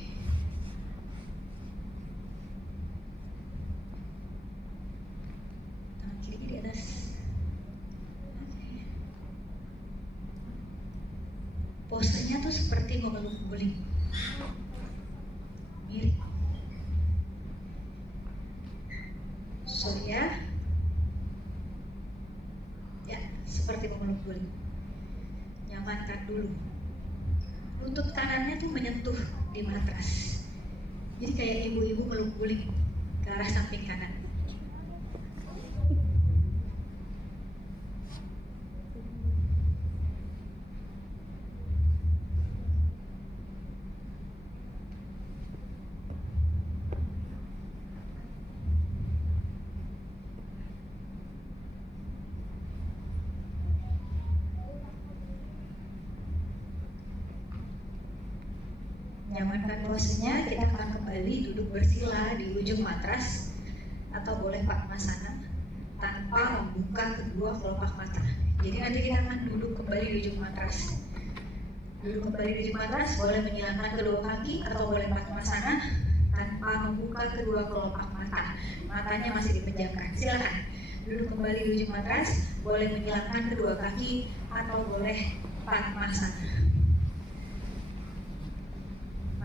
Tangan kirinya di atas. Oke. Posenya tuh seperti memeluk guling, mirip. Ya, seperti memeluk guling. Nyamankan dulu. Lutut kanannya tuh menyentuh di matras. Jadi kayak ibu-ibu meluk guling ke arah samping kanan. Nyamankan posenya, kita akan kembali duduk bersila di ujung matras atau boleh Padmasana tanpa membuka kedua kelopak mata. Jadi nanti kita akan duduk kembali di ujung matras. Duduk kembali di ujung matras, boleh menyilangkan kedua kaki atau boleh Padmasana tanpa membuka kedua kelopak mata. Matanya masih dipejamkan. Silakan. Duduk kembali di ujung matras, boleh menyilangkan kedua kaki atau boleh Padmasana.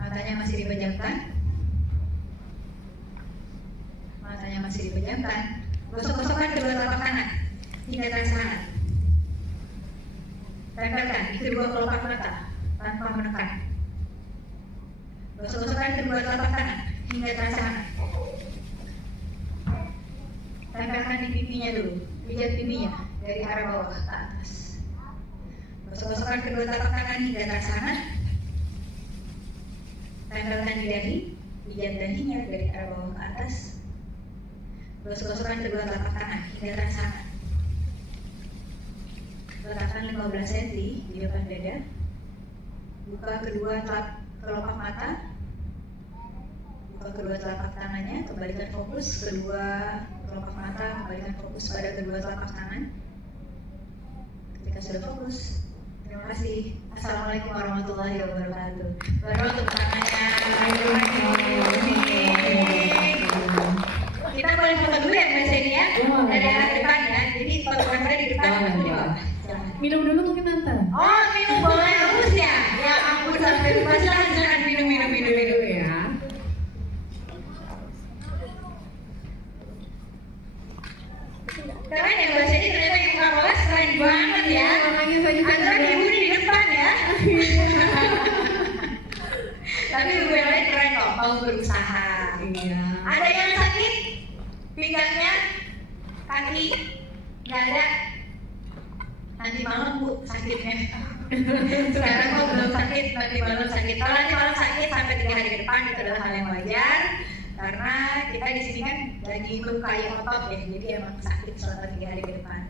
Matanya masih dipejamkan. Matanya masih dipejamkan. Gosok-gosokkan kedua telapak tangan hingga terasa hangat. Tempelkan di kedua kelopak mata tanpa menekan. Gosok-gosokkan kedua telapak tangan hingga terasa hangat. Tempelkan di pipinya dulu, pijat pipinya dari arah bawah ke atas. Gosok-gosokkan kedua telapak tangan hingga terasa hangat. Tempelkan di dahi, pijat dahinya dari arah bawah ke atas. Gosok-gosokkan kedua telapak tangan hingga terasa hangat. Letakkan 15 cm di depan dada. Buka kedua kelopak mata. Buka kedua telapak tangannya, kembalikan fokus kedua kelopak mata, kembalikan fokus pada kedua telapak tangan. Ketika sudah fokus, terima kasih. Assalamualaikum warahmatullahi wabarakatuh. Baru untuk tangannya. Kita boleh foto dulu ya Mbak Seni ya, dari arah depan ya. Jadi foto kamera di depan. Minum dulu mungkin Tante. Oh, minum boleh terus ya? Ya ampun, sampai lupa. Silakan minum ya. Keren ya Mbak Seni, ternyata ibu Karolas keren banget ya. Antara ibu di depan ya. Tapi ibu yang lain keren kok, mau berusaha. Iya. Ada yang sakit? Pinggangnya? Kaki? Nggak ada? Nanti malam Bu sakitnya. Sekarang kok belum sakit, nanti malam sakit. Kalau nanti malam sakit sampai 3 hari ke depan itu adalah hal yang wajar. Karena kita di sini kan lagi melukai otot ya, jadi emang sakit selama 3 hari ke depan.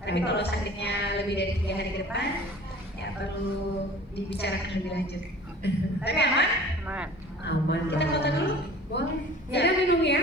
Tapi kalau sakitnya lebih dari 3 hari ke depan, ya perlu dibicarakan lebih lanjut. Tapi aman? Aman. Kita foto dulu? Boleh. Ya. Kita minum ya.